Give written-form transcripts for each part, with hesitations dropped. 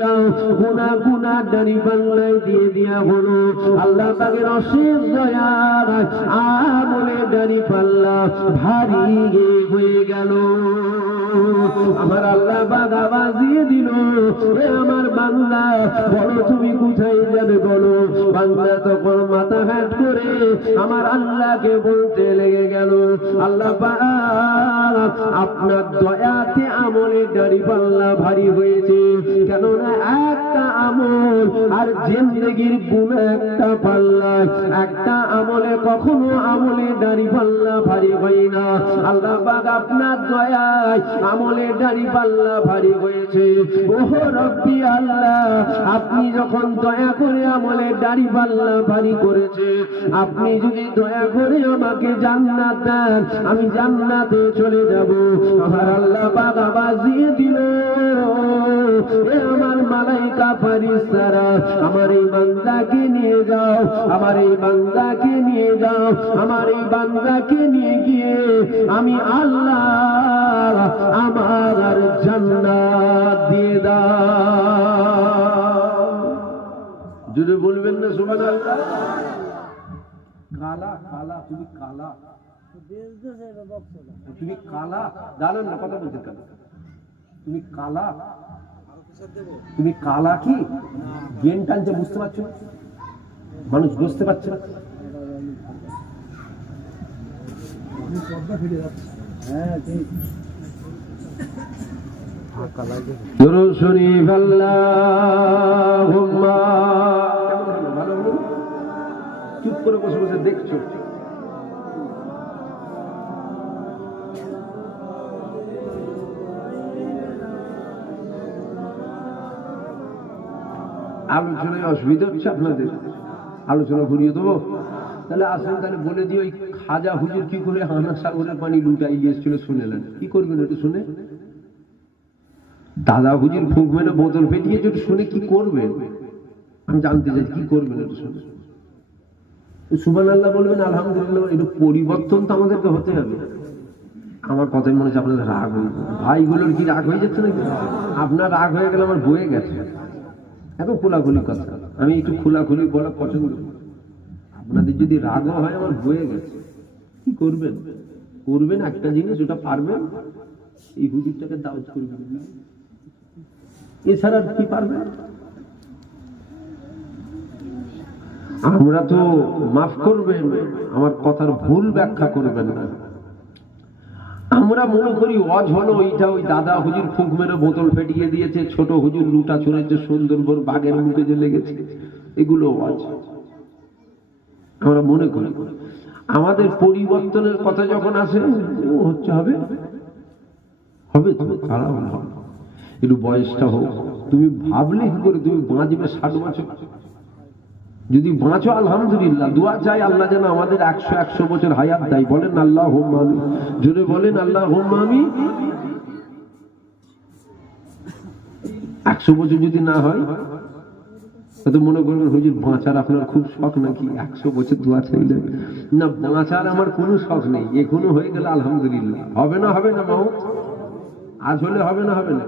দাও, গুনা গুনা দাড়ি পাল্লায় দিয়ে দেয়া হলো। আল্লাহ পাকের অশেষ দয়া, আমলে দাড়ি পাল্লা ভারী হয়ে গেল। আমার আল্লাহ পাক আওয়াজ দিয়ে দিল, এ আমার বান্দা, বলো তুমি কোথায় যাবে বলো। বান্দা তখন মাথা হাত করে আমার আল্লাহকে বলতে লেগে গেল, আল্লাহ পাক আপনার দয়াতে আমলে দাড়ি পাল্লা ভারী হয়েছে, কেননা একটা আমল আর জিন্দেগির গুনাহ একটা পাল্লা, একটা আমলে কখনো আমলে দাড়ি পাল্লা ভারী হয় না। আল্লাহ পাক আপনার দয়ায় আমলে দাড়ি পাল্লা ভারী হয়েছে। ওহ রব্বি আল্লাহ, আপনি যখন দয়া করে আমলে দাড়ি পাল্লা ভারী করেছে, আপনি যদি দয়া করে আমাকে জান্নাত দেন, আমি জান্নাতে চলে যাব। আমার আল্লাহ পাক আওয়াজ দিয়ে দিল, এ আমার মালাইকা ফেরেশতারা, আমার এই বান্দাকে নিয়ে যাও, আমার এই বান্দাকে নিয়ে যাও, আমার এই বান্দাকে নিয়ে গিয়ে আমি আল্লাহ আমার জান্নাত দিয়ে দাও। যদি বলবেন না সুবহানাল্লাহ। কালা কালা, তুমি কালা, তুমি কালা, জানেন না কথা বলতে, কালা তুমি কালা, তুমি কালা কি জ্ঞান টানছে, বুঝতে পারছো? মানুষ বুঝতে পারছে না। দুরূদ শরীফ আল্লাহুম্মা, ভালো হলো, চুপ করে বসে বসে দেখছো। আলোচনায় অসুবিধা হচ্ছে আপনাদের? আলোচনা ঘুরিয়ে দেবো? তাহলে আসেন, তাহলে বলে দিই, ওই খাজা হুজুর কি করে হানা সাগরের পানি লুটাই দিয়েছিল শুনেলেন, কি করবেন একটু শুনে? দাদা হুজুর ফুঁক মেরে বোতল ফেটিয়েছে, একটু শুনে কি করবেন আমি জানতে চাই, কি করবেন একটু শুনে। সুবহানাল্লাহ বলবেন, আলহামদুলিল্লাহ। একটু পরিবর্তন তো আমাদেরকে হতে হবে। আমার কথাই মনে হচ্ছে আপনাদের রাগ হয়ে, ভাইগুলোর কি রাগ হয়ে যাচ্ছে নাকি? আপনার রাগ হয়ে গেলে আমার বয়ে গেছে। এত খোলাখুলি কথা, আমি একটু খোলাখুলি বলা পছন্দ করি। আপনাদের যদি রাগও হয় আমার বয়ে গেছে, কি করবেন? করবেন একটা জিনিস, ওটা পারবেন, এই হুজুরটাকে দাওয়াত করবেন, এছাড়া কি পারবেন? আমরা তো মাফ করবেন, আমার কথার ভুল ব্যাখ্যা করবেন না। আমরা মনে করি ওয়াজ হলো এইটা, ওই দাদা হুজুর ফুঁক মেরে বোতল ফেটিয়ে দিয়েছে, ছোট হুজুর লুটা ছুঁড়েছে, সুন্দরবন বাঘের মুখে যে লেগেছে, এগুলো ওয়াজ আমরা মনে করি। আমাদের পরিবর্তনের কথা যখন আসে, হচ্ছে হবে হবে তো, খারাপ হবে, একটু বয়সটা হোক। তুমি ভাবলে কি করে তুমি বাঁচবে 60 বছর? যদি বাঁচো আলহামদুলিল্লাহ, দোয়া চাই আল্লাহ যেন আমাদের 100 বছর হায়াত দেয়। বলেন আল্লাহুম্মা আমিন, জোরে বলেন আল্লাহুম্মা আমিন। 100 বছর যদি না হয় তো মনে করবেন হুজুর বাঁচার আপনার খুব শখ নাকি, 100 বছর দোয়া চাইলে। না, বাঁচার আমার কোনো শখ নেই, এখনো হয়ে গেলে আলহামদুলিল্লাহ। হবে না হবে না মাউত, আজ হলে হবে না হবে না,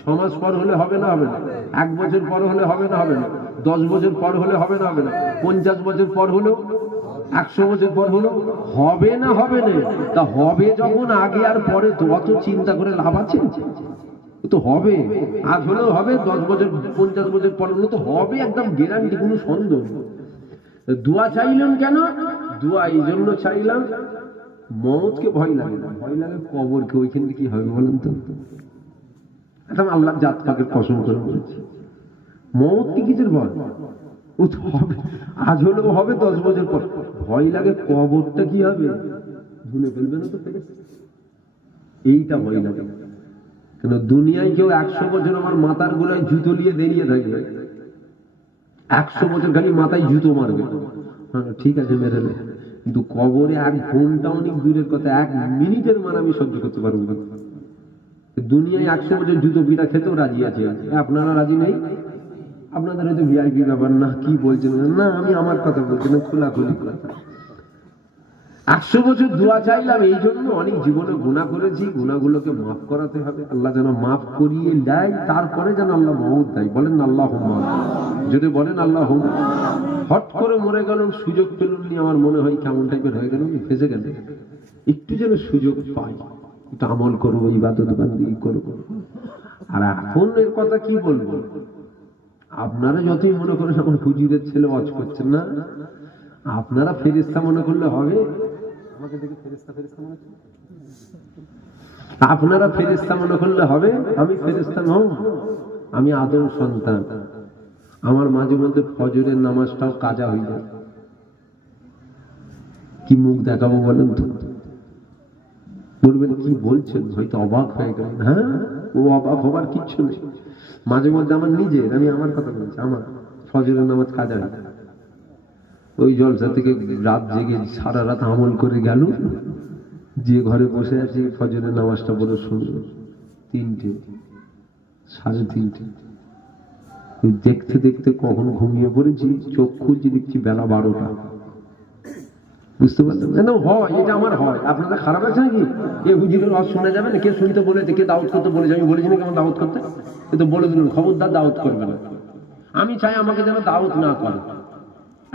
6 মাস পর হলে হবে না হবে না, 1 বছর পর হলে হবে না হবে না, 10 বছর পর হলে হবে না হবে না, 50 বছর পর হলো, 100 বছর পর হলো, হবে না হবে না। তা হবে যখন আগে আর পরে, তো অত চিন্তা করে লাভ আছে? তো হবে, আজ হলেও হবে, 10 বছর 50 বছর পর হলো তো হবে, একদম গ্যারান্টি, কোনো সন্দেহ। দোয়া চাইলাম কেন? দোয়া এই জন্য চাইলাম, মওতকে ভয় লাগে না, ভয় লাগে কবরকে। ওইখান থেকে কি হবে বলেন তো? এখন আল্লাহ জাত পাকের কসম করে বলেছি, মওতকে কিসের ভয়? ও তো হবে, আজ হলেও হবে, 10 বছর পর। ভয় লাগে কবরটা কি হবে, ভুলে ফেলবে না তো ফেরেশতা, এইটা ভয় লাগে। কেন দুনিয়ায় কেউ 100 বছর আমার মাথার গোলায় জুতো নিয়ে দাঁড়িয়ে থাকবে, 100 বছর খালি মাথায় জুতো মারবে, ঠিক আছে মেরে নে, কিন্তু কবরে 1 ঘন্টা অনেক দূরের কথা, 1 মিনিটের মান আমি সহ্য করতে পারবো না। দুনিয়ায় 100 বছর জুতো পিঠা খেতেও রাজি আছে, আপনারা রাজি নেই? আপনাদের হয়তো ভিআইপি ব্যাপার না, কি বলছেন না, আমি আমার কথা বলছি না, খোলাখুলি কথা। 100 বছর দোয়া চাইলাম এই জন্য, অনেক জীবনে গুনাহ করেছি, গুনাহগুলোকে মাফ করাতে হবে, আল্লাহ যেন মাফ করিয়ে দেয়, তারপরে যেন আল্লাহ মওত দেয়। বলেন আল্লাহুম্মা, যদি বলেন আল্লাহুম্মা। হট করে মরে গেল, সুযোগ পেলুন নি, আমার মনে হয় কেমন টাইপের হয়ে গেল, ফেসে গেল। একটু যেন সুযোগ পাই, একটু আমল করবো, ইবাদত বান্দেগি করবো। আর এখন এর কথা কি বলবো, আপনারা যতই মনে করেন এখন হুজুরের ছেলে ওয়াজ করছেন না, আপনারা ফেরেশতা মনে করলে হবে? আমাকে দেখে ফেরেশতা ফেরেশতা মনে হচ্ছে? আপনারা ফেরেশতা মনে করলে হবে? আমি ফেরেশতা নই, আমি আদম সন্তান। আমার মাঝে মধ্যে ফজরের নামাজটাও কাজা হয়ে যায়। কি মুখ দেখাবো বলেন তো? বলবেন কি বলছেন, হয়তো অবাক হয়ে গেলেন। হ্যাঁ, ও অবাক হবার কিচ্ছু নেই। মাঝে মধ্যে আমার নিজের, আমি আমার কথা বলছি, আমার ফজরের নামাজ কাজা হয়। ওই জলসা থেকে রাত জেগে সারা রাত আমল করে গেল, যে ঘরে বসে আছি ফজরের নামাজটা বলে শুনল 3টে, 3:30। দেখতে দেখতে কখন ঘুমিয়ে পড়েছি, চোখ খুলছি দেখছি বেলা 12টা। বুঝতে পারছেন? হয়, এটা আমার হয়। আপনাদের খারাপ আছে নাকি? এ হুজুরের ওয়াজ শোনা যাবে না? কে শুনতে বলেছে, কে দাওয়াত করতে বলেছে? আমি বলেছি না কেমন দাওয়াত করতে, কিন্তু বলে দিলেন খবরদার দাওয়াত করবে না। আমি চাই আমাকে যেন দাওয়াত না করে,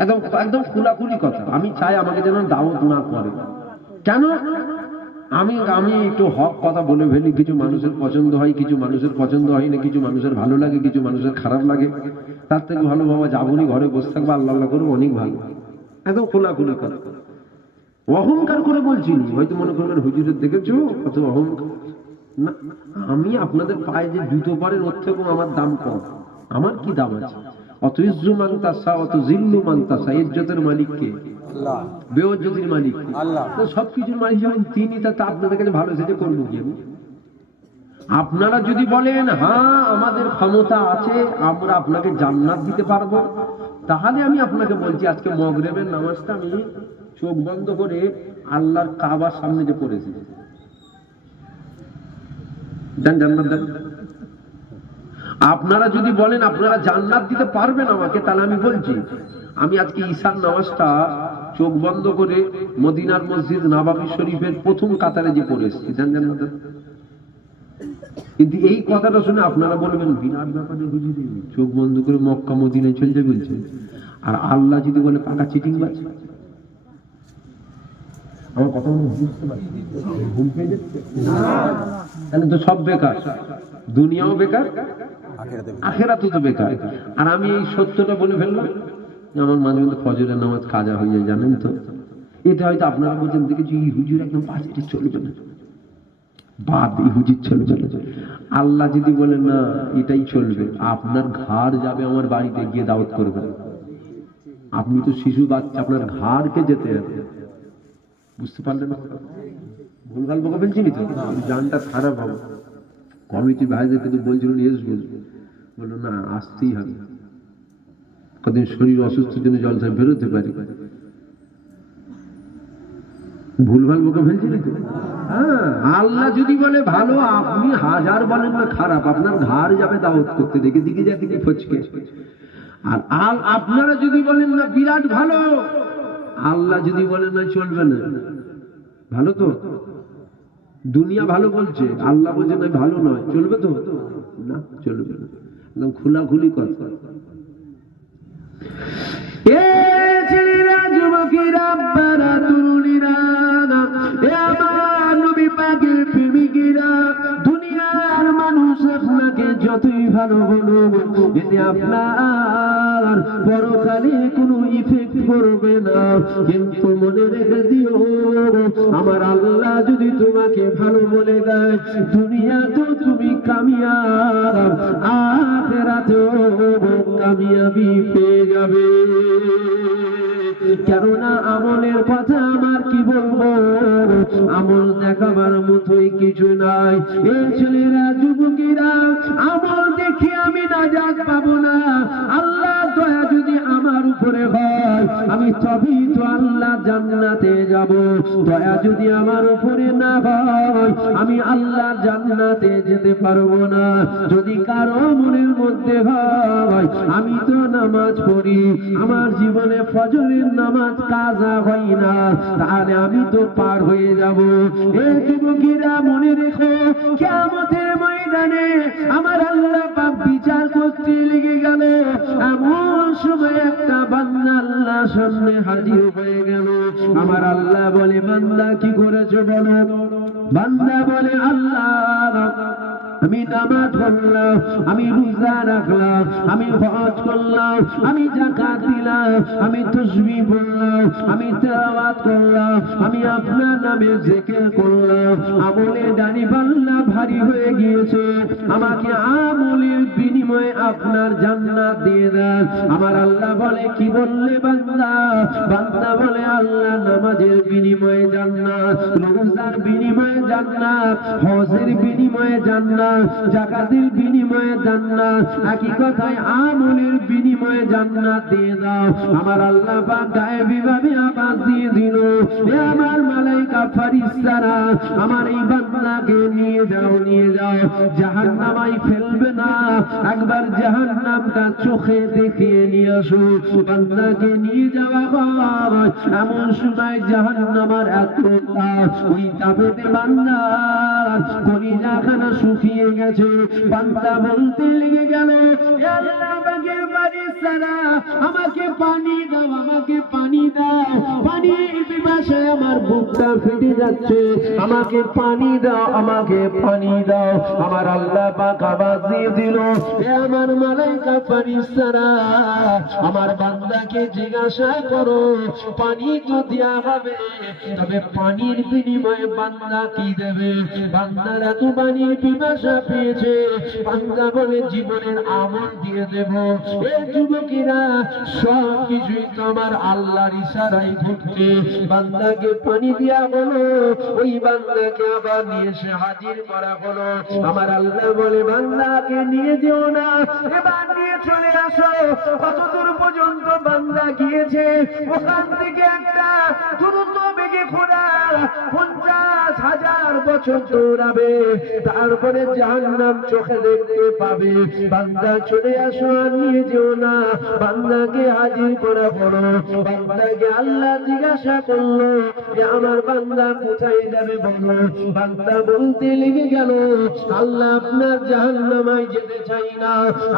একদম একদম খোলাখুলি কথা। আমি চাই আমাকে যেন দাওয়াত না করে। কেন? আমি একটু হক কথা বলে ফেলি, কিছু মানুষের পছন্দ হয়, কিছু মানুষের পছন্দ হয় না, কিছু মানুষের ভালো লাগে, কিছু মানুষের খারাপ লাগে। তার থেকে ভালো বাবা যাবনি, ঘরে বসে থাকবো, আল্লাহ আল্লাহ করবো, অনেক ভালো। একদম খোলাখুলি কথা, অহংকার করে বলছি। হয়তো মনে করবেন হুজুরের দেখেছো কত অহংকার। না, আমি আপনাদের পায়ে যে জুতো পরেন ওর থেকেও আমার দাম কম। আমার কি দাম আছে? অত ইজ্জু মানতাসা, অত জিল্লু মানতাসা। ইজ্জতের মালিক কে? আল্লাহ। বেইজ্জতির মালিক কে? আল্লাহ। তো সবকিছুর মালিক যখন তিনি, তা আপনাদের কাছে ভালো সেজে করবো কি আমি? আপনারা যদি বলেন হ্যাঁ আমাদের ক্ষমতা আছে, আমরা আপনাকে জান্নাত দিতে পারবো, তাহলে আমি আপনাকে বলছি আজকে মাগরিবের নামাজটা আমি চোখ বন্ধ করে আল্লাহর কাবার সামনে যে পড়েছি, জান্নাত দেন। আপনারা যদি বলেন আপনারা জান্নাত দিতে পারবেন আমাকে, তাহলে আমি বলছি আমি আজকে ঈশার নামাজটা চোখ বন্ধ করে মদিনার মসজিদ নববী শরীফের প্রথম কাতারে যে পড়েছি, জান্নাত দেন। কিন্তু এই কথাটা শুনে আপনারা বলবেন বিরাট ব্যাপারে বুঝিয়ে দিন, চোখ বন্ধ করে মক্কা মদিনায় চলতে বলছে। আর আল্লাহ যদি বলে পাকা চিটিং বাজ। আমার কথা বুঝতে পারছি, ভুল পেয়ে যাচ্ছে, তাহলে তো সব বেকার, দুনিয়াও বেকার, আখিরাতও তো বেকার। আর আমি এই সত্যটা বলে ফেললাম, আমার মাঝে মধ্যে ফজরের নামাজ কাজা হয়ে যায়, জানেন তো। এটা হয়তো আপনারা বলছেন দেখেছি এই হুজুর একদম পাঁচটি চলবে না, বাদ এই হুজুর চলবে। আল্লাহ যদি বলেন না এটাই চলবে, আপনার ঘাড় যাবে আমার বাড়িতে গিয়ে দাওয়াত করবে। আপনি তো শিশু বাচ্চা, আপনার ঘাড়কে যেতে হবে। বুঝতে পারলেন না? ভুলভাল বকা ফেলছিনি তো, জানটা খারাপ হবে। কমিটি ভাইদের কিন্তু বলছিল বললো না আসতেই হবে, কদিন শরীর অসুস্থের জন্য জলসায় বেরোতে পারি। ভুলভাল বকা ফেলছিনি তো। হ্যাঁ, আল্লাহ যদি বলে ভালো, আপনি হাজার বলেন না খারাপ, আপনার ঘাড় যাবে দাওয়াত করতে, দেখে দিকে যা দিকে ফচকে। আর আপনারা যদি বলেন না বিরাট ভালো, আল্লাহ যদি বলেন না চলবে না, ভালো তো দুনিয়া ভালো বলছে, আল্লাহ বলছে না ভালো নয়, চলবে তো না, চলবে না। একদম খোলাখুলি কথা। এ ছেলেরা, যুবকেরা, আব্বারা, তরুণীরা, এ আমার নবী পাকের প্রেমিকেরা, দুনিয়ার মানুষ আপনাকে যতই ভালো বলুক, এতে আপনার পরকালে কোনো ইফেক্ট করবে না। কিন্তু মনে রেখে দিও, আমার আল্লাহ যদি তোমাকে ভালো বলে দেয়, দুনিয়াতেও তুমি কামিয়াব, আখিরাতেও কামিয়াবি পেয়ে যাবে। কেননা আমলের কথা আমার কি বলবো, আমল দেখাবার মতোই কিছু নাই। এই ছেলেরা, যুবকেরা, আমল দেখে আমি নাজাত পাবো না। আল্লাহ দয়া যদি আমার উপরে হয়, আমি তবেই তো আল্লাহ জান্নাতে যাব। যাব, দয়া যদি আমার উপরে না হয় আমি আল্লাহর জান্নাতে যেতে পারবো না। যদি কারো মনের মধ্যে হয় আমি তো নামাজ পড়ি, আমার জীবনে ফজরের নামাজ কাজা হয় না, তাহলে আমি তো পার হয়ে যাব। এই যুবকেরা মনে রেখো, কিয়ামতের ময়দানে আমার আল্লাহ পাক বিচার করতে লেগে গেল। এমন সময় একটা বান্দা আল্লাহর সামনে হাজির হয়ে গেল। আমার আল্লাহ বলে, বান্দা কি করেছো বলো? বান্দা বলে, আল্লাহ আমি নামাজ পড়লাম, আমি রোজা রাখলাম, আমি হজ করলাম, আমি যাকাত দিলাম, আমি তাসবিহ পড়লাম, আমি তেলাওয়াত করলাম, আমি আপনার নামে জিকির করলাম, আমলে দাড়ি পাল্লা ভারী হয়ে গিয়েছে, আমাকে আমলের বিনিময়ে আপনার জান্নাত দিয়ে দেন। আমার আল্লাহ বলে, কি বললে বান্দা? বান্দা বলে, আল্লাহ নামাজের বিনিময়ে জান্নাত, রোজার বিনিময়ে জান্নাত, হজের বিনিময়ে জান্নাত, যাকাতের বিনিময়ে জান্নাত, একই কথায় আমলের বিনিময়ে জান্নাত দিয়ে দাও। আমার আল্লাহ পাক গায়েবী ভাবে আওয়াজ দিয়ে দিল, হে আমার মালায়েকা ফেরেশতারা, আমার এই বান্দাকে নিয়ে যাও, নিয়ে যাও, জাহান্নামায় ফেলবে না, একবার জাহান্নামটা চোখে দেখিয়ে নিয়ে আসো। বান্দাকে নিয়ে যাওয়া হয়, এমন সময় জাহান্নামার এত তাপ, ওই তাপেতে বান্দার কলিজাখানা শুকিয়ে গেছে। বান্দা বলতে লেগে গেল, হে আল্লাহ পাকের ফেরেশতারা, আমাকে পানি দাও, আমাকে পানি দাও, পানির পিপাসায় আমার বুকটা ফেটে যাচ্ছে, আমাকে পানি দাও, আমাকে পানি দাও। আমার আল্লাহ পাক আওয়াজ দিয়ে দিল, হে আমার মালায়েকা ফেরেশতারা, আমার বান্দাকে জিজ্ঞাসা করো, পানি তো দেয়া হবে, তবে পানির বিনিময়ে বান্দা কি দেবে? বান্দারা তো পানির পিপাসা পেয়েছে, বান্দা বলে জীবনের আমল দিয়ে দেব। এই যুবকেরা, সব কিছুই তো আমার আল্লাহর ইশারায় ঘটছে। বান্দাকে পানি দেয়া হলো, ওই বান্দাকে আবার নিয়ে এসে হাজির করা হলো। আমার আল্লাহ বলে, বান্দাকে নিয়ে যেও না, এবার নিয়ে চলে আসো। কতদূর পর্যন্ত বান্দা গিয়েছে, ওখান থেকে একটা দ্রুত বেগে ঘোড়া 50,000 বছর দৌড়াবে, তারপরে জাহান্নাম চোখে দেখতে পাবে। বান্দা চলে আসো, আর নিয়ে যেও না। বান্দাকে হাজির করা হলো। বান্দাকে আল্লাহ জিজ্ঞাসা করলো, যে আমার বান্দা কোথায় যাবে বলো? বান্দা বলতে লেগে গেল, আল্লাহ আপনার জাহান্নামায় যেতে চাই না,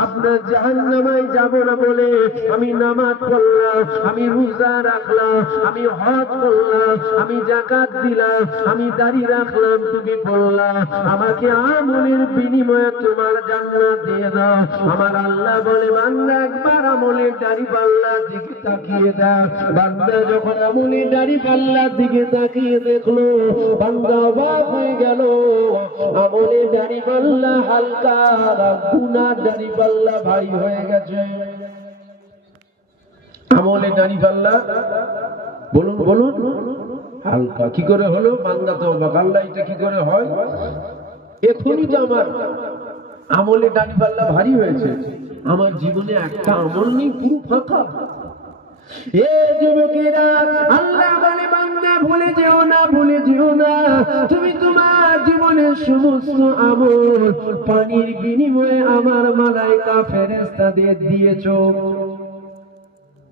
আপনার জাহান্নামায় যাব না বলে আমি নামাজ পড়লাম, আমি রোজা রাখলাম, আমি হজ করলাম, আমি যাকাত দিলাম, আমি দাড়ি রাখলাম, তুমি পড়লাম, আমাকে আমলের বিনিময়ে তোমার জান্নাত দিয়ে দাও। আমার আল্লাহ বলে, বান্দা একবার আমলের দাড়ি পাল্লার দিকে তাকিয়ে দাও। বান্দা যখন আমলের দাড়ি পাল্লার দিকে তাকিয়ে দেখলো, বান্দা অবাক হয়ে গেল। আমলের দাড়ি পাল্লা হালকা, গুনার দাড়ি পাল্লা ভারী হয়ে গেছে। আমলের দাড়ি পাল্লা বলুন বলুন হালকা কি করে হলো? বান্দা তো বাল্লা, এটা কি করে হয়? এখনই তো আমার আমলের দাড়ি পাল্লা ভারী হয়েছে, আমার জীবনে একটা আমল নেই, পুরো ফাঁকা। এ যুবকেরা, আল্লাহ বলে, বান্দা ভুলে যেও না, ভুলে যেও না, তুমি তোমার জীবনের সমস্ত আমল পানির বিনিময়ে আমার মালায়েকা ফেরেশতাদের দিয়েছো।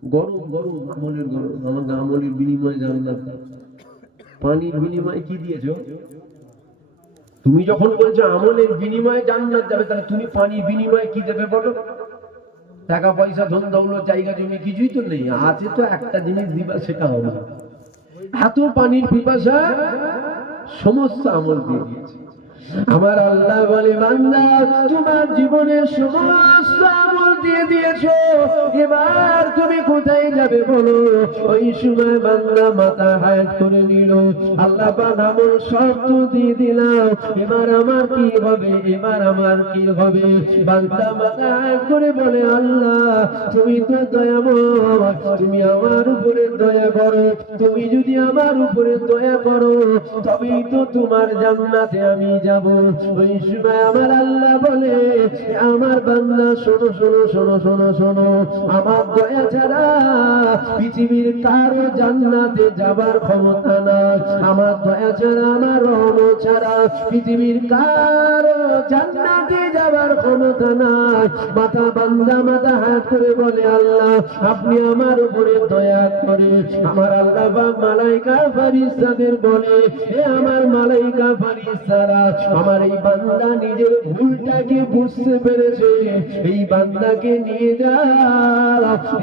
গরম গরম আমলের গরম, আমার আমলের বিনিময়ে জান্নাত, পানির বিনিময়ে কি দিয়েছো? তুমি যখন বলছো আমলের বিনিময়ে জান্নাত যাবে, তাহলে তুমি পানির বিনিময়ে কি দেবে বলো? টাকা পয়সা, ধন দৌলত, জায়গা জমি কিছুই তো নেই, আছে তো একটা জিনিস দিবা, সেটা হবে। এত পানির পিপাসা, সমস্ত আমল দিয়ে দিয়েছে। আমার আল্লাহ বলে, বান্দা তোমার জীবনের সমস্ত আমল দিয়ে দিয়েছো, এবার তুমি কোথায় যাবে বলো? ওই সময় বান্দা মাথা হাত করে নিল, আল্লাহ পাক আমল সব তো দিয়ে দিলাম, এবার আমার কি হবে? এবার আমার কি হবে? বান্দা মাথা হাত করে বলে, আল্লাহ তুমি তো দয়াময়, তুমি আমার উপরে দয়া করো, তুমি যদি আমার উপরে দয়া করো তবেই তো তোমার জান্নাতে আমি যাব। ওই সময় আমার আল্লাহ বলে, আমার বান্দা শোনো শোনো শোনো শোনো শোনো, আমার দয়া ছাড়া পৃথিবীর কারো জান্নাতে যাবার ক্ষমতা নাই, আমার দয়া ছাড়া আমার রহমত ছাড়া পৃথিবীর কারো জান্নাতে যাবার ক্ষমতা নাই। মাথা বান্দা মাথা হাত করে বলে আল্লাহ আপনি আমার উপরে দয়া করে। আমার আল্লাহ বা মালাইকা ফেরেশতাদের বলে এ আমার মালাইকা ফেরেশতারা আমার এই বান্দা নিজের ভুলটাকে বুঝতে পেরেছে, এই বান্দাকে নিয়ে যা,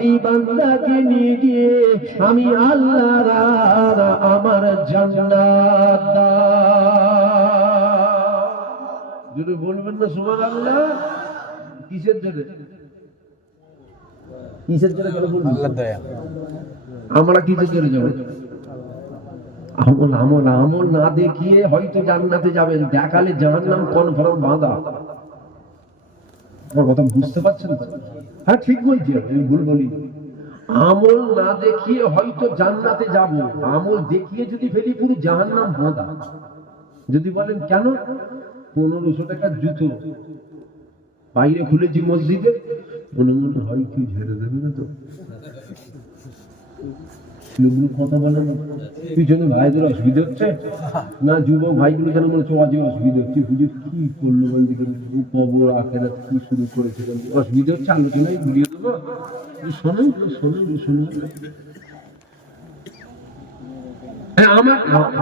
এই বান্দাকে নিয়ে গিয়ে আমি আল্লাহ আমার জান্নাত যদি বলবেন না সুবহানাল্লাহ। কিসের জন্য? কিসের জন্য বলবেন? আল্লাহর দয়া। আমরা কিসের জন্য যাব? আমল আমল আমল না দেখিয়ে হয়তো জান্নাতে যাবেন, দেখালে জাহান্নাম কনফার্ম বাঁধা। আমার কথা বুঝতে পারছেন তো? হ্যাঁ ঠিক বলছি, আমি ভুল বলি। আমল না দেখিয়ে হয়তো জান্নাতে যাব, আমল দেখিয়ে যদি ফেলি পুরো জাহান্নাম বাঁধা। যদি বলেন কেন? 1500 টাকার জুতো বাইরে খুলেছি মসজিদে, মনে মনে হয় কি ঝেড়ে দেবে না তো, লোকগুলো কথা বলে না, পিছনে ভাইদের অসুবিধা হচ্ছে না, যুবক ভাইগুলো যেন মনে হচ্ছে অজয় অসুবিধা হচ্ছে, হুজুর কি করলো বলতে কবর আখেরাত কি শুরু করেছে অসুবিধা হচ্ছে, আলোচনায় ভিডিও দেবো, শোনেন শোনেন শোনেন।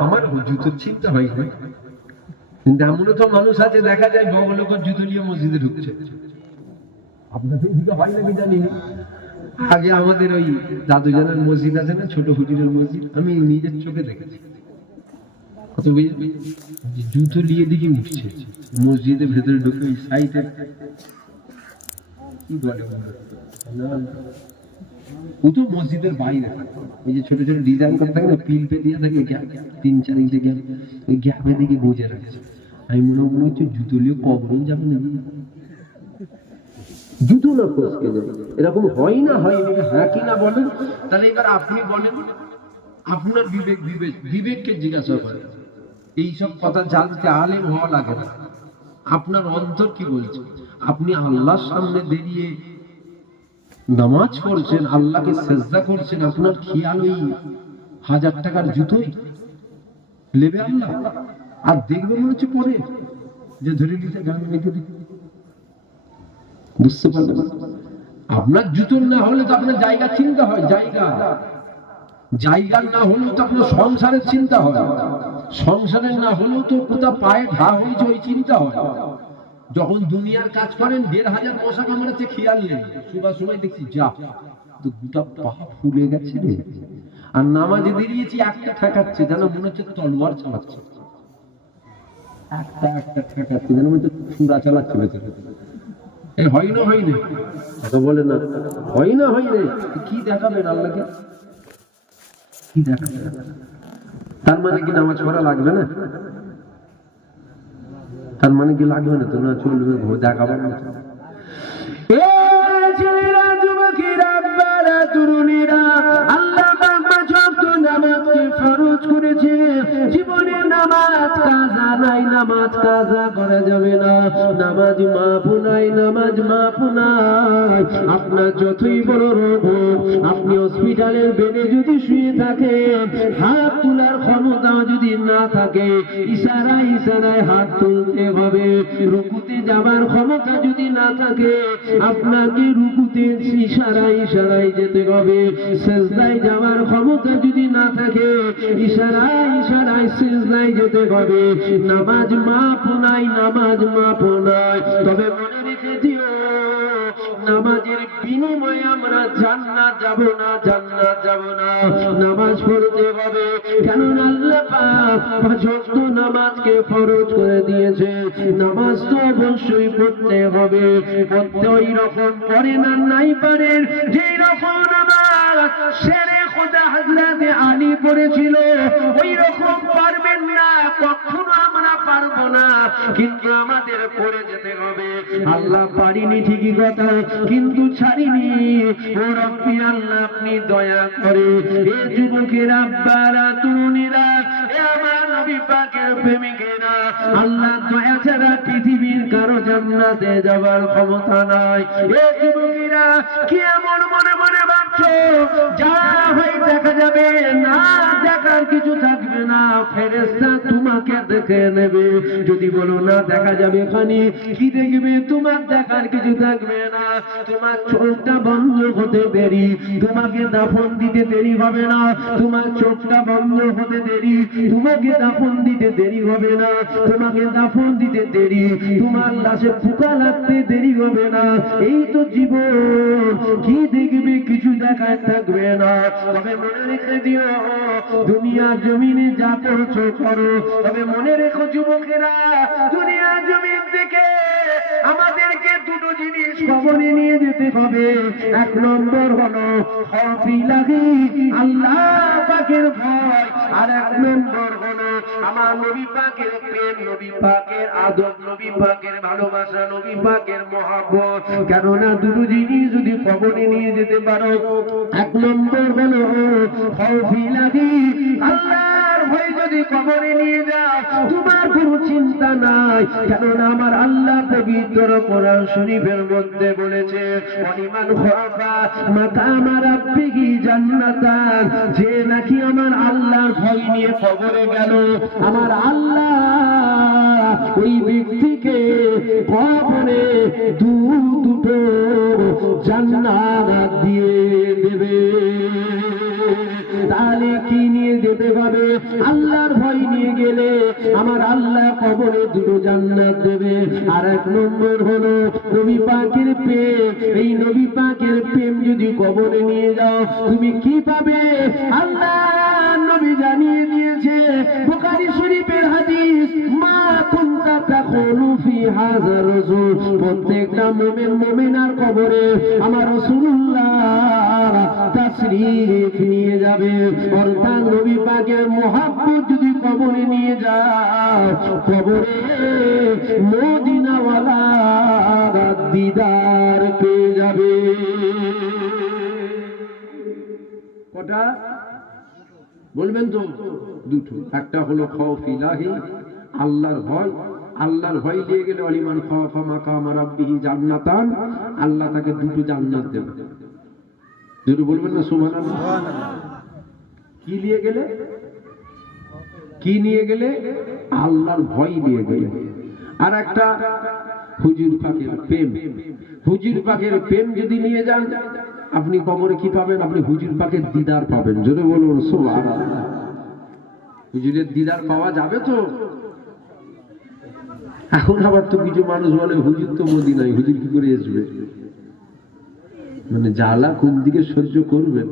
আমার জুতোর চিন্তা হয় না, কিন্তু এমনও তো মানুষ আছে দেখা যায় বড় লোকের জুতো নিয়ে মসজিদে ঢুকছে। আপনাদের দিকে হয় নাকি জানি না। আগে আমাদের ওই দাদু জানার মসজিদ আছে না, ছোট হুজুরের মসজিদ, আমি নিজের চোখে দেখেছি কত জুতো নিয়ে দিকে উঠছে মসজিদের ভেতরে ঢুকে সাইডে কি বলে ও তো মসজিদের বাইরে ওই যে ছোট ছোট ডিজাইন করে থাকে না, পিলপে দিয়ে থাকে 3-4 ইঞ্চি গ্যাপ, ওই গ্যাপে দিকে গুঁজে রাখছে। আমি মনে হচ্ছে জুতো নিয়ে কবরেও যাবে না, জুতো না ফসকে যাবে, এরকম হয় না হয়নি? হ্যাঁ কি না বলেন? তাহলে এবার আপনি বলেন, আপনার বিবেককে জিজ্ঞাসা করেন, এইসব কথা জানতে আলেম হওয়া লাগে না, আপনার অন্তর কি বলছে? আপনি আল্লাহর সামনে দাঁড়িয়ে নামাজ পড়ছেন, আল্লাহকে সেজদা করছেন, আপনার খেয়াল ওই 1000 টাকার জুতোই লেবে আল্লাহ, আর দেখবে মনে হচ্ছে পরে যে ধরে নিতে গান লিখে দিতে। বুঝতে পারলেন? আপনার জুতোর না হলে তো আপনার জায়গা চিন্তা হয়, জায়গার না হলেও তো আপনার সংসারের চিন্তা হয়, সংসারের না হলেও তো কোথা পায়ে ঘা হয়েছে ওই চিন্তা হয়। যখন দুনিয়ার কাজ করেন 1500 মশা কামড়াচ্ছে খেয়াল নেই, সুবা সময় দেখছি যা তো গোটা পা ফুলে গেছে রে, আর নামাজে বেরিয়েছি একটা ঠেকাচ্ছে যেন মনে হচ্ছে তলোয়ার চালাচ্ছে, একটা ঠেকাচ্ছে যেন মনে হচ্ছে চূড়া চালাচ্ছে ভেতরে। হয় না হয় না কথা বলে না, হয় না হয় না, কি দেখাবেন আল্লাহকে? কি দেখাবেন? তার মানে কি নামাজ পড়া লাগবে না? তার মানে কি লাগবে না? তো না চলবে, দেখাবার না। ছেলেরা, যুবকেরা, আব্বারা, তরুণীরা, আল্লাহ নামাজকে ফরজ করেছে। জীবনে নামাজ কাজা নাই, নামাজ কাজা করা যাবে না, নামাজ মাফ নাই, নামাজ মাফ নাই। আপনার যতই বড় রোগ হোক, আপনি হসপিটালের বেডে যদি শুয়ে থাকেন, হাত তোলার ক্ষমতা যদি না থাকে, ইশারায় ইশারায় হাত তুলতে হবে। রুকুতে যাবার ক্ষমতা যদি না থাকে, আপনাকে রুকুতে ইশারায় ইশারায় যেতে হবে। সিজদায় যাওয়ার ক্ষমতা যদি না থাকে, ইশারায় ইশারায় সিজদায় যেতে হবে। নামাজ মাফ নাই, নামাজ মাফ নাই। তবে মনে রেখে দিও, নামাজের বিনিময়ে আমরা জান্নাত যাব না, জান্নাত যাব না। নামাজ পড়তে হবে, কারণ আল্লাহ পাক 5 ওয়াক্ত নামাজকে ফরজ করে দিয়েছে। নামাজ তো অবশ্যই পড়তে হবে, পড়তে ওই রকম পড়ে না নাই পারেন যেই রকম নামাজ শেরে খোদা হযরত আলী পড়েছিল, ওই রকম পারবেন না, কখনো আমরা পারবো না, কিন্তু আমাদের পড়ে যেতে হবে। আল্লাহ পারিনি ঠিকই কথা, কিন্তু ছাড়িনি। ও রব্বি আল্লাহ, আপনি দয়া করে এ যুবকের আব্বারা, তরুণীরা, এ আমার নবী পাকের প্রেমিকেরা, আল্লাহ দয়া ছাড়া পৃথিবীর কারো জান্নাতে যাবার ক্ষমতা নাই। এ যুবকেরা কি এমন মনে মনে ভাবছো যা হয় দেখা যাবে, না দেখার কিছু থাকবে না, ফেরেশতা তোমাকে দেখে নেবে। যদি বলো না দেখা যাবে খানি কি দেখবে, তোমার দেখার কিছু থাকবে না। তোমার চোখটা বন্ধ হতে দেরি, তোমাকে দাফন দিতে দেরি হবে না। তোমার চোখটা বন্ধ হতে দেরি, তোমাকে দাফন দিতে দেরি হবে না। তোমাকে দাফন দিতে দেরি, তোমার লাশে ফুকা লাগতে দেরি হবে না। এই তো জীবন, কি দেখবে কিছু দেখার থাকবে না। তবে মনে রেখে দিও দুনিয়ার জমিনে যা করছো করো, তবে মনে রেখো যুবকেরা দুনিয়ার জমিন থেকে আমাদেরকে দুটো জিনিস কবরে নিয়ে যেতে হবে। এক নম্বর হলো খৌফিলাহি, আল্লাহ পাকের ভয়, আর এক নম্বর হলো আমার নবী পাকের প্রেম, নবী পাকের আদব, নবী পাকের ভালোবাসা, নবী পাকের মহব্বত। কেননা দুটো জিনিস যদি কবরে নিয়ে যেতে পারো, এক নম্বর হলো খৌফিলাহি, আল্লাহর ভয় যদি কবরে নিয়ে যাও তোমার কোনো চিন্তা নাই। কেননা আমার আল্লাহ পবিত্র কোরআন শরীফের মধ্যে বলেছে ওয়ালিমান খাফা মাকামা রাব্বিহি জান্নাতান, যে নাকি আমার আল্লাহর ভয় নিয়ে কবরে গেল, আমার আল্লাহ ওই ব্যক্তিকে কবরে দুটো জান্নাত দিয়ে দেবে। তাহলে কি নিয়ে যেতে হবে? আল্লাহর ভয় নিয়ে গেলে আমার আল্লাহ কবরে দুটো জান্নাত দেবে। আর এক নম্বর হলো নবী পাকের প্রেম। এই নবী পাকের প্রেম যদি কবরে নিয়ে যাও তুমি কি পাবে? আল্লাহ নবী জানিয়ে দিয়েছে বুখারী শরীফের হাদিস, মা কুনতা তাকুলু ফি হাযা রাসূল, প্রত্যেকটা মুমিন মুমিনার কবরে আমার রাসূলুল্লাহ তাশরীফ নিয়ে যাবে। অর্থাৎ নবী পাকের মহব্বত যদি কবরে নিয়ে যাও, কবরে মদিনাওয়ালা দিদার পেয়ে যাবে। কটা বলবেন তো? দুটো। একটা হলো খাউফ ইলাহি, আল্লাহর ভয়। আল্লাহর ভয় নিয়ে গেলে ওয়ালিমান খাফা মাকামা রাব্বিহি জান্নাতান, আল্লাহ তাকে দুটো জান্নাত দেবে। দুটো বলবেন না সুবহানাল্লাহ? কি নিয়ে গেলে? কি নিয়ে গেলে? আল্লাহর ভয় নিয়ে গেলে। আর একটা হুজুর পাকের প্রেম। হুজুর পাকের প্রেম যদি নিয়ে যান আপনি কবরে কি পাবেন? আপনি হুজুর পাকের দিদার পাবেন। জোরে বলুন সুবহানাল্লাহ। হুজুরের দিদার পাওয়া যাবে তো? এখন আবার তো কিছু মানুষ বলে হুজুর তো মদিনায়, হুজুর কি করে আসবে? মানে জ্বালা কোন দিকে সহ্য করবেন?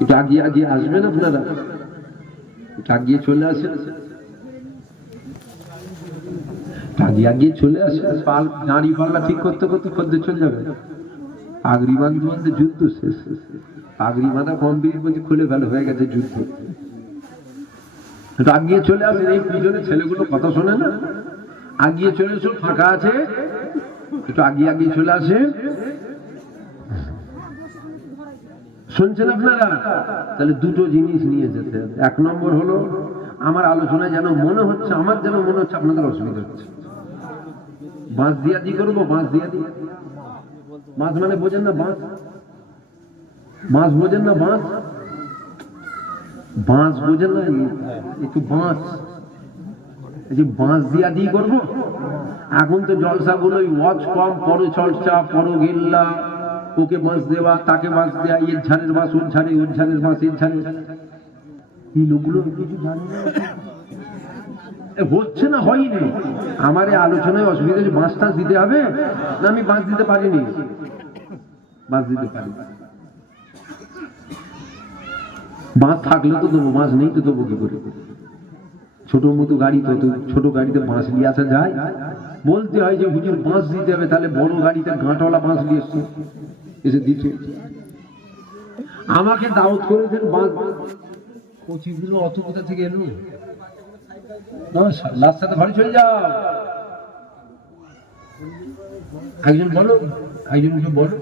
একটু আগিয়ে আগিয়ে আসবেন আপনারা, একটু আগিয়ে চলে আসেন, আগিয়ে আগিয়ে চলে আসেন। দাঁড়ি পাল্লা ঠিক করতে করতে খদ্দের চলে যাবে। পাগড়ি বাঁধতে বাঁধতে যুদ্ধ শেষ। পাগড়ি বাঁধা কমপ্লিট বলছে, খুলে ফেলে, হয়ে গেছে যুদ্ধ। একটু আগিয়ে চলে আসেন। এই পিছনে ছেলেগুলো কথা শোনে না, আগিয়ে চলে এসো, ফাঁকা আছে, একটু আগিয়ে আগিয়ে চলে আসে। শুনছেন আপনারা? তাহলে দুটো জিনিস নিয়ে যেতে হবে। এক নম্বর হলো আমার আলোচনায় যেন মনে হচ্ছে, আমার যেন মনে হচ্ছে আপনাদের অসুবিধা হচ্ছে। বাঁশ দিয়া দি করবো, বাঁশ দিয়া দি। বাঁশ মানে বোঝেন না? বাঁশ, বাঁশ বোঝেন না? বাঁশ, বাঁশ বোঝেন না? একটু বাঁশ, এই যে বাঁশ দিয়া দি করবো। এখন তো জলসাগুলো ওয়াচ কম, পরো চর্চা, পরো গেল্লা, ওকে বাঁশ দেওয়া, তাকে বাঁশ দেওয়া, এর ঝাড়ের বাঁশ ওর ঝাড়ে, ওর ঝাড়ের বাঁশ এর ঝাড়ে। এই লোকগুলো কিছু জানে না, হচ্ছে না, হয়নি। আমার এই আলোচনায় অসুবিধা হচ্ছে। বাঁশ টাঁশ দিতে হবে না? আমি বাঁশ দিতে পারিনি, বাঁশ দিতে পারি। বাঁশ থাকলে তো দেবো, বাঁশ নেই তো দেবো কি করে? ছোট মতো গাড়ি তো, ছোট গাড়িতে বাঁশ নিয়ে আসা যায়? বলতে হয় যে হুজুর বাঁশ দিতে হবে, তাহলে বড় গাড়িতে গাঁটওয়ালা বাঁশ নিয়ে এসে দিতে। আমাকে দাওয়াত করেছেন বাঁশ, কচিগুলো অত কোথা থেকে এলো? রাস্তাতে বাড়ি চলে যাও। একজন বলো, একজনকে বলো,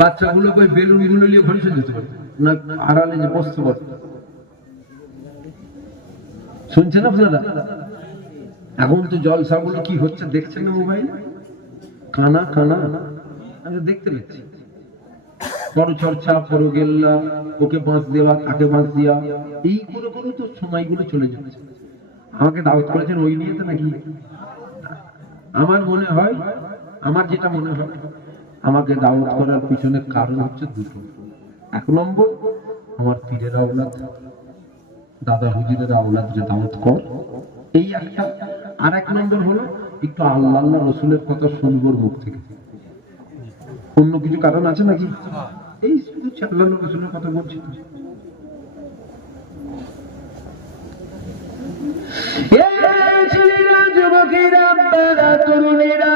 বাচ্চাগুলোকে ওই বেলুন গুলো নিয়ে ঘরে চলে যেতে পারে না, আড়ালে যে বসতে পারে। শুনছেন আপনারা? এখন তো জলসাগুলো কি হচ্ছে দেখছেন না মোবাইলে? কানা কানা আমি দেখতে পেয়েছি। বড় চর্চা, বড় গেল্লা, ওকে বাঁশ দেওয়া, তাকে বাঁশ দেওয়া, এই করে করে তো সময়গুলো চলে যাচ্ছে। আমাকে দাওয়াত করেছেন ওই নিয়ে তো নাকি? আমার মনে হয়, আমার যেটা মনে হয়, আমাকে দাওয়াত করার পিছনে কারণ হচ্ছে দুটো। এক নম্বর, আমার পীরের আওলাদ, দাদা হুজুরের আওলাদ যে দাওয়াত কর, এই একটা। আর এক নম্বর হলো একটু আল্লাহ আল্লাহ রসুলের কথা শুনবোর মুখ থেকে। অন্য কিছু কারণ আছে নাকি? এই শুধু আল্লাহ রসুলের কথা বলছি। যুবকেরা, তরুণীরা,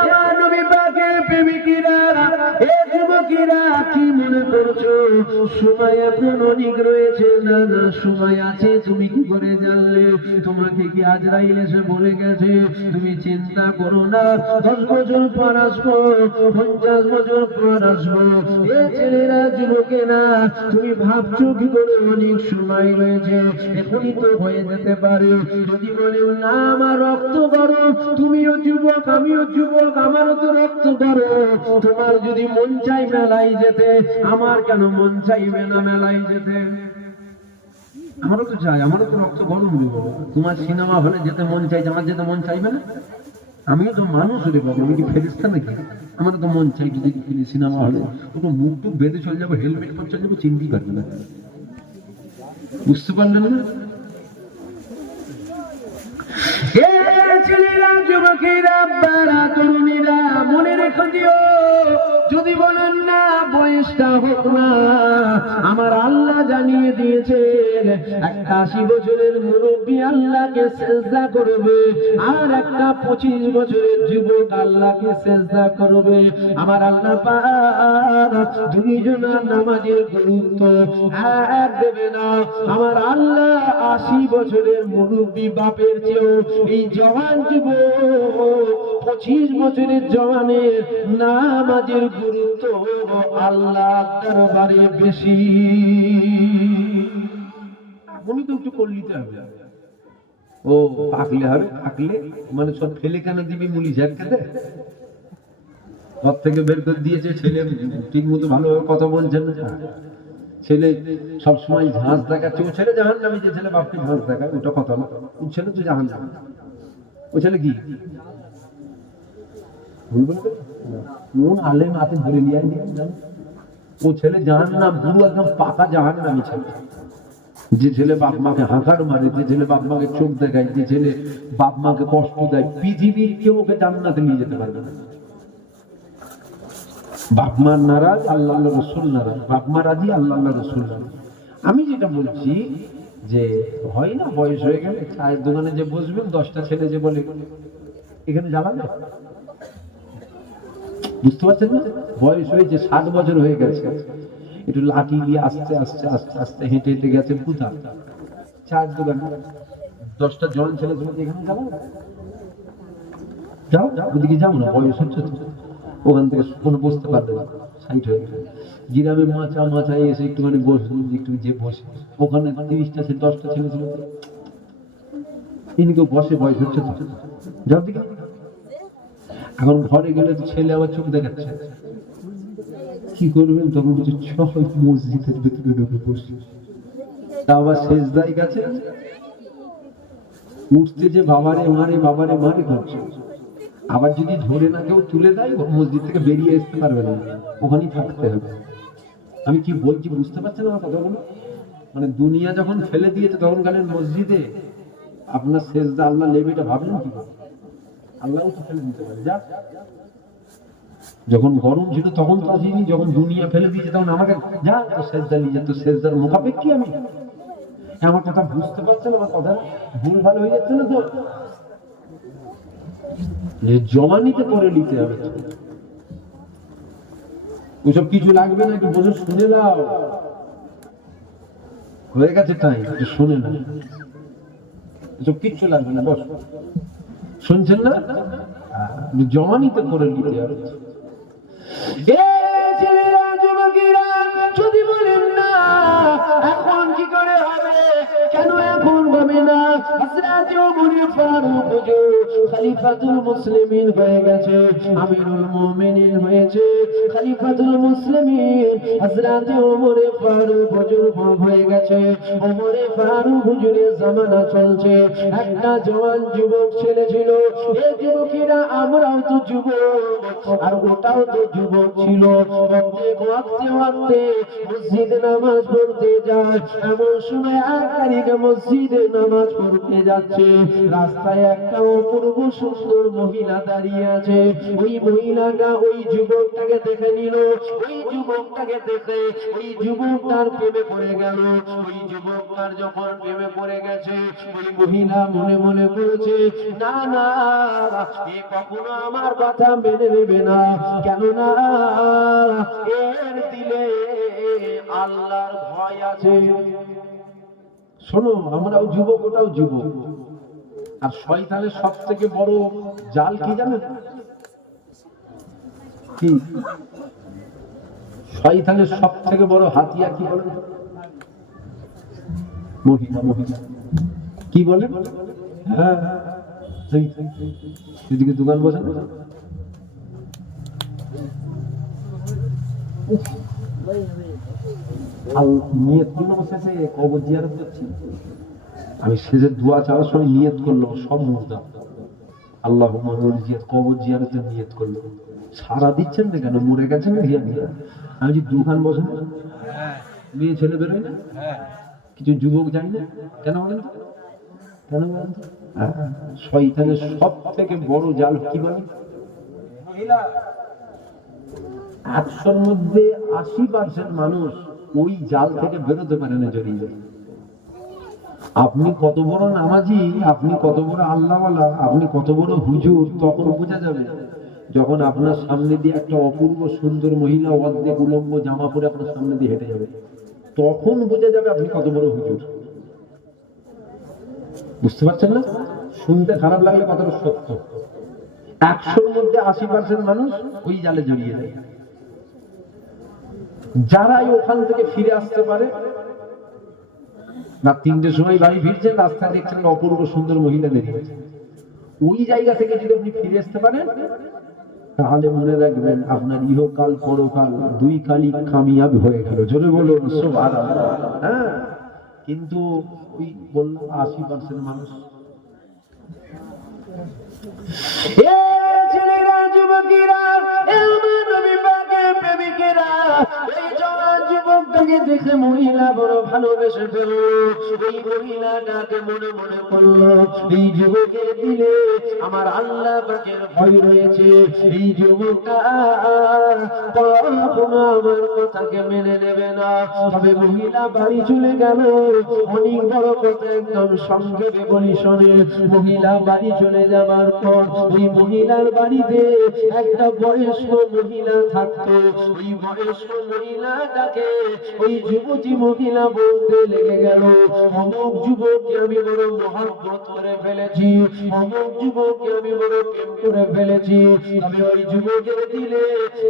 আমার নবী পাকের প্রেমিকেরা, যুবকেরা, কি মনে করছো সময় এখন অনেক রয়েছে? না না, সময় আছে। তুমি কি করে জানলে? তোমাকে কি আজরাইল এসে বলে গেছে? তুমি চিন্তা করো না, 10 বছর পর আসবো, 50 বছর পর আসবো। ছেলেরা, যুবকেরা, তুমি ভাবছো কি করে অনেক সময় রয়েছে? এখনই তো হয়ে যেতে পারে। যদি বলে না আমার রক্ত গরম, তুমিও যুবক, আমিও যুবক, আমারও তো রক্ত গরম, তোমার যদি মন চাই মেলায় যেতে, আমার কেন মন চাইবে না মেলায় যেতে? আমারও তো চাই, আমারও তো রক্ত গরম। তোমার সিনেমা হলে যেতে মন চাইছে, আমার যেতে মন চাইবে না? আমিও তো মানুষ রে বাবা, আমি কি ফেরেশতা নাকি? আমারও তো মন চাই যদি সিনেমা হলে ওটা মুখ টুক বেঁধে চলে যাবো, হেলমেট পরে চলে যাবো, চিনতেই পারবে না। বুঝতে পারলেন না? ছেলেরা, যুবকেরা, তরুণীরা, মনে রেখে দিও, যদি বলেন না বয়সটা হোক না, আমার আল্লাহ জানিয়ে দিয়েছেন একটা 80 বছরের মুরব্বী আল্লাহকে সিজদা করবে, আর একটা 25 বছরের যুবক আল্লাহকে সিজদা করবে। আমার আল্লাহ পাক দুইজনের নামাজের গুরুত্ব এক দেবে না। আমার আল্লাহ 80 বছরের মুরব্বী বাপের চেয়েও এই জওয়ান যুবক 25 বছরের জওয়ানের নামাজের গুরুত্ব আল্লাহ দরবারে বেশি। উনি তো একটু করলিতে হবে, ও পাকলে হবে, পাকলে মানে সব ফেলে কেন দিবি? মুলি ঝাঁক খেতে ঘর থেকে বের করে দিয়েছে, ছেলে ঠিক মতো ভালোভাবে কথা বলছেন না, ছেলে সবসময় ঝাঁস দেখাচ্ছে। ও ছেলে জাহান্নামী, যে ছেলে বাপকে ঝাঁস দেখায় ওটা কথা না, ও ছেলে তো জাহান্নামী। ও ছেলে কি কোন আলেম হাতে ধরে নিয়ে আয়? ও ছেলে জাহান্নাম, পুরো একদম পাকা জাহান্নামী ছেলে। যে ছেলে বাপ মাকে হাঁকার মারে, যে ছেলে বাপ মাকে চোখ দেখায়, যে ছেলে বাপ মাকে কষ্ট দেয়, পৃথিবীর কেউ ওকে জান্নাতে নিয়ে যেতে পারবে না। বাপ মার নারাজ, আল্লাহ আল্লাহ রসুল নারাজ। বাপ মা রাজি, আল্লাহ আল্লাহ রসুল নারাজ। আমি যেটা বলছি যে হয় না, বয়স হয়ে গেলে চায়ের দোকানে যে বসবেন, 10টা ছেলে যে বলে এখানে জ্বালাবে, বুঝতে পারছেন না? বয়স হয়েছে, 60 বছর হয়ে গেছে, একটু লাঠি দিয়ে আস্তে আস্তে আস্তে আস্তে হেঁটে হেঁটে গেছে কোথা চায়ের দোকানে, 10টা জন ছেলে বলে এখানে জ্বালাবে, যাও ওদিকে যাও না, বয়স হচ্ছে তো, ওখান থেকে কোনো বসতে পারবে না, সাইড হয়ে গেছে। গ্রামে মাচায় এসে একটুখানি বসে, একটু যে বসে ওখানে 30টা 10টা ছেলে ছিল, ইনি কেউ বসে, বয়স হচ্ছে তো, যাও দিকে। এখন ঘরে গেলে তো ছেলে আবার চোখ দেখাচ্ছে, কি করবেন তখন? কিছু ছয় মসজিদের ভেতরে ঢুকে বসে, তা আবার সেজদায় গেছে, উঠতে যে বাবারে মারে বাবারে মারে করছে। আবার যদি ধরে না কেউ তুলে দেয়, মসজিদ থেকে বেরিয়ে আসতে পারবে না, ওখানেই থাকতে হবে। আমি কি বলছি বুঝতে পারছেন আমার কথাগুলো? মানে দুনিয়া যখন ফেলে দিয়েছে তখন গেলেন মসজিদে, আপনার সেজদা আল্লাহ নেবে, এটা ভাবলেন কি করে? আল্লাহ তো ফেলে দিতে পারে। যা, যখন গরম ছিল তখন তো আসিনি, যখন দুনিয়া ফেলে দিয়েছে তখন আমাকে যা তো সেজদা নিয়ে, তো সেজদার মোকাবেক্ষী আমি। আমার কথা বুঝতে পারছেন? আমার কথা ভুল ভালো হয়ে যাচ্ছে না তো? জমানিতে করে নিতে হবে, ওসব কিছু লাগবে না, একটু বসে শুনে নাও, হয়ে গেছে তাই, একটু শুনে না, এসব কিচ্ছু লাগবে না, বস। শুনছেন না? জমানিতে করে নিতে হবে। যদি বলেন না এখন কি করে হবে, ফারুক হুজুর খলিফাতুল মুসলিমিন হয়ে গেছে, আমিরুল মুমিনিন হয়েছে, খলিফাতুল মুসলিমিন হযরতে ওমরে ফারুক হুজুর হয়ে গেছে। ওমরে ফারুক হুজুরের জামানা চলছে। একটা জওয়ান যুবক ছেলে ছিল। এই যুবকেরা আমরাও তো যুবক, আর ওটাও তো যুবক ছিল। প্রত্যেক ওয়াক্তে মসজিদে নামাজ পড়তে যায়। এমন সময় এক তারিখে মসজিদে নামাজ পড়তে যাচ্ছে, রাস্তায় একটা অপূর্ব সুন্দর মহিলা দাঁড়িয়ে আছে। ওই মহিলাটা ওই যুবকটাকে দেখে নিল। ওই যুবকটাকে দেখে ওই যুবকটার প্রেমে পড়ে গেল। ওই যুবকটার যখন প্রেমে পড়ে গেছে, ওই মহিলা মনে মনে করেছে, না না, এ কখনো আমার কথা মেনে নেবে না, কেননা এর দিলে আল্লাহর ভয় আছে। শোনো, আমরাও যুবক, ওটাও যুবক। আর শয়তানের সব থেকে বড় জাল কি জানো? কি শয়তানের সব থেকে বড় হাতিয়ার কি বলেন? মহিলা। মহিলা কি বলে? হ্যাঁ, এদিকে দোকান বসে না, আমি শেষের দোয়া চাওয়ার সময় নিয়ত করলো সব মুদ্রা আল্লাহ কবর জিয়ারতের নিয়ত করলো। সারা দিচ্ছেন না কেন? মরে গেছেন আমি যে দোকান বসে না, মেয়ে ছেলে বেরোয় না, কিছু যুবক যাই না কেন বলেন তো? কেন বলেন তো? শয়তানের সব থেকে বড় জাল কি বলেন? 100-র মধ্যে 80% মানুষ ওই জাল থেকে বেরোতে পারে না, জড়িয়ে যায়। আপনি কত বড় নামাজি, আপনি কত বড় আল্লাহওয়ালা, আপনি কত বড় হুজুর, তখন বোঝা যাবে যখন আপনার সামনে দিয়ে একটা অপূর্ব সুন্দর মহিলা অর্ধেক উলম্ব জামা পরে আপনার সামনে দিয়ে হেঁটে যাবে, তখন বোঝা যাবে আপনি কত বড় হুজুর। বুঝতে পারছেন না? শুনতে খারাপ লাগলে কথাটা সত্য। 100-র মধ্যে 80% মানুষ ওই জালে জড়িয়ে যায়। যারাই ওখান থেকে ফিরে আসতে পারে না, 3টের সময় বাড়ি ফিরছেন, রাস্তায় দেখছেন অপূর্ব সুন্দর মহিলা দাঁড়িয়েছে, ওই জায়গা থেকে যদি আপনি ফিরে আসতে পারেন, তাহলে মনে রাখবেন আপনার ইহকাল পরকাল দুই কালই কামিয়াব হয়ে গেল। জোরে বলুন সুবহানাল্লাহ। হ্যাঁ, কিন্তু ওই বললাম 80% মানুষ। ছেলেরা, যুবকেরা, প্রেমিকেরা, এই জওয়ান যুবকটাকে দেখে মহিলা বড় ভালোবেসে ফেলল। এই মহিলাটাকে মনে মনে করলো, এই যুবকের দিলে আমার আল্লাহ পাকের ভয় রয়েছে, এই যুবকটা কখনো আমার কথাকে মেনে নেবে না। তবে মহিলা বাড়ি চলে গেল। অনেক বড় কথা একদম সংক্ষেপে বলি শোনে। মহিলা বাড়ি চলে যাবার পর ওই মহিলার বাড়িতে একটা বয়স্ক মহিলা থাকতো। ওই বয়স্ক মহিলাটাকে ওই যুবতী মহিলা বলতে লেগে গেল, অমুক যুবককে আমি বড় মহব্বত করে ফেলেছি, অমুক যুবককে আমি বড় প্রেম করে ফেলেছি। তবে ওই যুবকের দিলে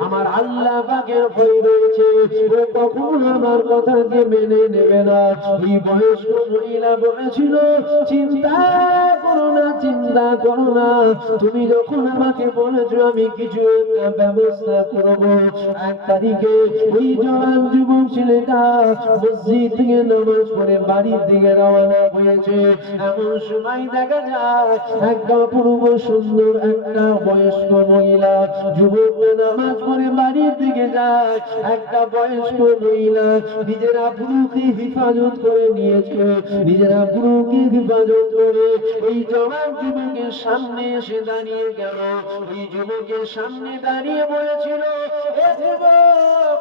আমার আল্লাহ পাকের ভয় রয়েছে, ও কখনো আমার কথাকে মেনে নেবে না। ওই বয়স্ক মহিলা বলেছিল, চিন্তা করো না, চিন্তা করো না, তুমি যখন আমাকে বলেছো আমি কিছু একটা ব্যবস্থা করবো। 1 তারিখে ওই জওয়ান যুবক ছেলেটা মসজিদ থেকে নামাজ পড়ে বাড়ির দিকে রওনা হয়েছে। এমন সময় দেখা যায় একটা অপূর্ব সুন্দর একটা বয়স্ক মহিলা, যুবকটা নামাজ পড়ে বাড়ির দিকে যায়। একটা বয়স্ক মহিলা নিজের আব্রুকে হেফাজত করে নিয়েছে, নিজের আব্রুকে হেফাজত করে ওই জওয়ান যুবকের সামনে এসে দাঁড়িয়ে গেল। ওই যুবকের সামনে দাঁড়িয়ে বলেছিল, হে যুবক,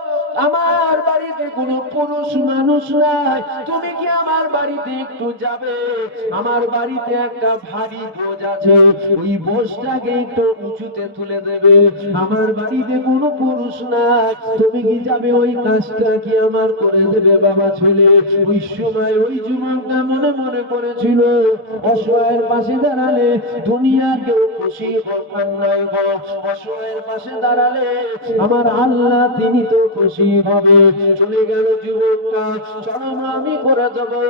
আমার বাড়িতে কোনো পুরুষ মানুষ নাই, তুমি কি আমার বাড়িতে একটু যাবে? আমার বাড়িতে একটা ভারী বোঝ আছে, ওই বোঝটাকে একটু উঁচুতে তুলে দেবে। আমার বাড়িতে কোনো পুরুষ নাই, তুমি কি যাবে? ওই কাজটা কি আমার করে দেবে বাবা ছেলে? ওই সময় ওই যুবকটা মনে মনে করেছিল, অসহায়ের পাশে দাঁড়ালে দুনিয়া কেউ খুশি হোক আর নাই হোক, অসহায়ের পাশে দাঁড়ালে আমার আল্লাহ তিনি তো খুশি খুশি হবে। চলে গেল যুবকটা, চলো মা আমি করে দেবো।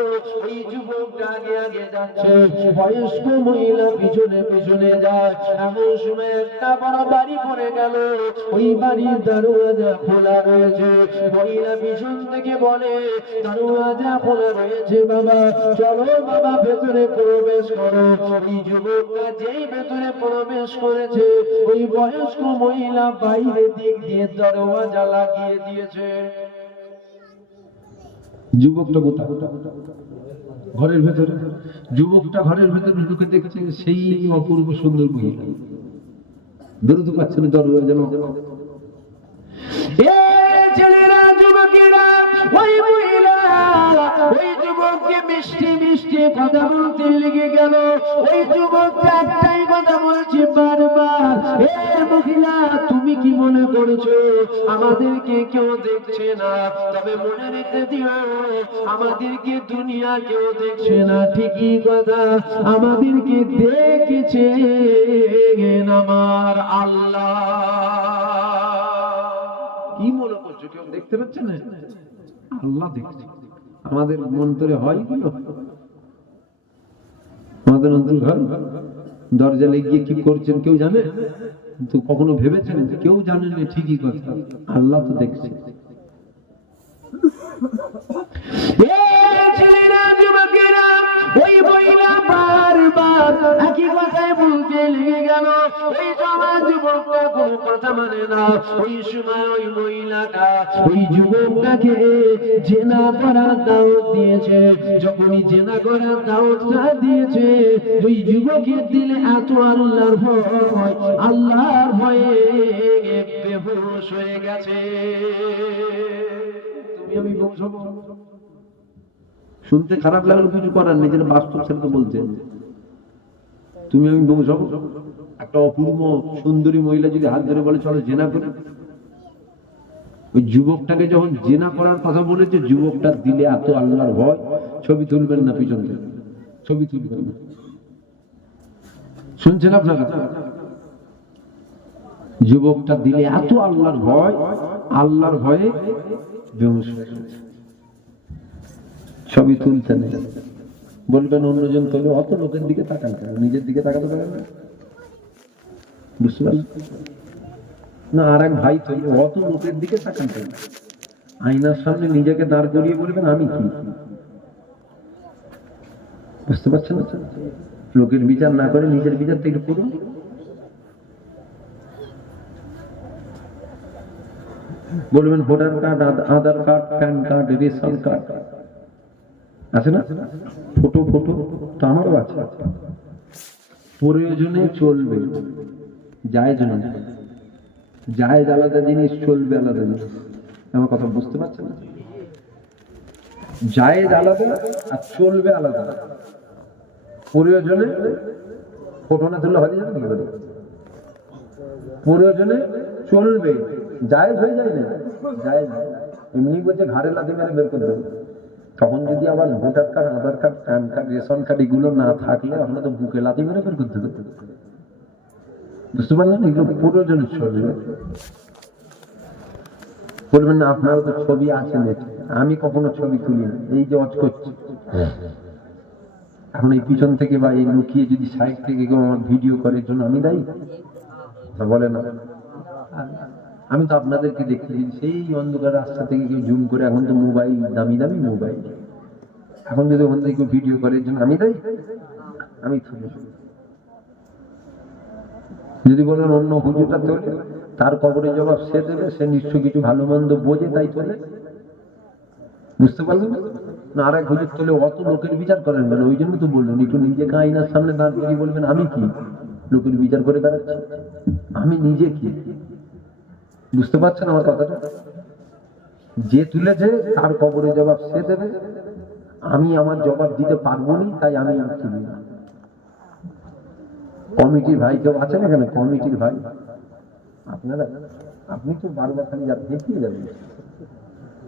ওই যুবকটা আগে আগে যাচ্ছে, বয়স্ক মহিলা পিছনে পিছনে যায়। এমন সময় একটা বড় বাড়ি পড়ে গেল, ওই বাড়ির দরওয়াজা খোলা রয়েছে। মহিলা পিছন থেকে বলে, দরওয়াজা খোলা রয়েছে বাবা, চলো বাবা ভেতরে প্রবেশ করো। ওই যুবকটা যেই ভেতরে প্রবেশ করেছে, ওই বয়স্ক মহিলা বাইরের দিক দিয়ে দরওয়াজা লাগিয়ে দিয়েছে। যুবকটা গোটা ঘরের ভেতরে, যুবকটা ঘরের ভেতরে ঢুকে দেখছে সেই অপূর্ব সুন্দর মহিলা বেরোতে পারছে না দরওয়াজা। ছেলেরা, যুবকেরা, ওই মহিলা ওই যুবককে মিষ্টি মিষ্টি কথা বলতে লেগে গেল। ওই যুবকটা একটাই কথা বলছে বারবার, এ মহিলা তুমি কি মনে করছো আমাদেরকে কেউ দেখছে না? তবে মনে রেখে দিও, আমাদেরকে দুনিয়া কেউ দেখছে না ঠিকই কথা, আমাদেরকে দেখেছেন আমার আল্লাহ। কি মনে করছো কেউ দেখতে পাচ্ছে না? আল্লাহ দেখছে। আমাদের মন্তরে হয় কি আমাদের অন্তর হয়? দরজা লেগে কি করছেন কেউ জানে? তো কখনো ভেবেছেন? কেউ জানে না ঠিকই কথা, আল্লাহ তো দেখছে। ওই মহিলা বারবার একই কথাই বলতে লেগে গেল। ওই জওয়ান যুবকটা কোনো কথা মানে না। ওই সময় ওই মহিলাটা ওই যুবকটাকে জেনা করার দাওয়াত দিয়েছে। যখনই জেনা করার দাওয়াতটা দিয়েছে, ওই যুবকের দিলে এত আল্লাহর ভয়, আল্লাহর ভয়ে বেহুশ হয়ে গেছে। তুমি আমি বেহুশ হব? শুনতে খারাপ লাগলো, কিছু করার নেই, যেটা বাস্তব সেটা তো বলছেন। তুমি আমি বেহুশ হব? একটা অপূর্ব সুন্দরী মহিলা যদি হাত ধরে বলে চলো জেনা করি, ওই যুবকটাকে যখন জেনা করার কথা বলেছে, যুবকটার দিলে এত আল্লাহর ভয়, ছবি তুলবেন না পিছন থেকে, ছবি তুলবেন না। শুনছেন আপনারা? যুবকটা দিলে এত আল্লাহর ভয়, আল্লাহর ভয়ে বেহুশ হয়ে গেছে। ছবি তুলতে নেই। বলবেন অন্যজন তোলে, অত লোকের দিকে তাকান কেন? নিজের দিকে তাকাতে পারেন না? বুঝতে পারলেন না? আর এক ভাই তোলে, অত লোকের দিকে তাকান কেন? আয়নার সামনে নিজেকে দাঁড় করিয়ে বলবেন আমি কি? বুঝতে পারছেন না? লোকের বিচার না করে নিজের বিচারটা একটু করুন। বলবেন voter card, Aadhaar card, PAN card, ration card আছে না? ফটো ফটো তো আমারও আছে। প্রয়োজনে চলবে, জায়েজ নয়। জায়েজ আলাদা জিনিস, চলবে আলাদা জিনিস। আমার কথা বুঝতে পারছেন না? জায়েজ আলাদা আর চলবে আলাদা। প্রয়োজনে ফটো না তুললে হয়ে যাবে নাকি? প্রয়োজনে চলবে, জায়েজ হয়ে যায় না? জায়েজ এমনি বলছে ঘাড়ে লাথি মেরে বের করে দেবে। তখন যদি আবার voter card, Aadhaar card, PAN card, ration card এগুলো না থাকলে আমরা তো বুকে লাথি মেরে বের করতে হতো। বুঝতে পারলেন? এগুলো প্রয়োজনে চলবে। বলবেন না আপনারও তো ছবি আছে নেট, আমি কখনো ছবি তুলি না, এই যে অজ করছি এখন, এই পিছন থেকে বা এই লুকিয়ে যদি সাইড থেকে কেউ আমার ভিডিও করে, জন্য আমি দায়ী? বলে না, আমি তো আপনাদেরকে দেখতে সেই অন্ধকার রাস্তা থেকে কেউ জুম করে, এখন তো মোবাইল, দামি দামি মোবাইল, এখন যদি ওখান থেকে কেউ ভিডিও করে, জন্য আমি দায়ী? আমি তুলি। যদি বলেন অন্য হুজুরটা তোলে, তার কবরে জবাব সে দেবে, সে নিশ্চয় কিছু ভালো মন্দ বোঝে তাই তোলে। বুঝতে পারলেন না? আর এক হুজুর তোলে, অত লোকের বিচার করেন না। ওই জন্য তো বললেন একটু নিজেকে আয়নার সামনে দাঁড় করিয়ে বলবেন আমি কি? লোকের বিচার করে বেড়াচ্ছি, আমি নিজে কি? বুঝতে পারছেন আমার কথাটা? যে তুলেছে তার কবরে জবাব সে দেবে, আমি আমার জবাব দিতে পারবো না, তাই আমি আর তুলি না। কমিটির ভাই কেউ আছেন এখানে? কমিটির ভাই আপনারা, আপনি তো বারবার খালি দেখিয়ে যাবেন।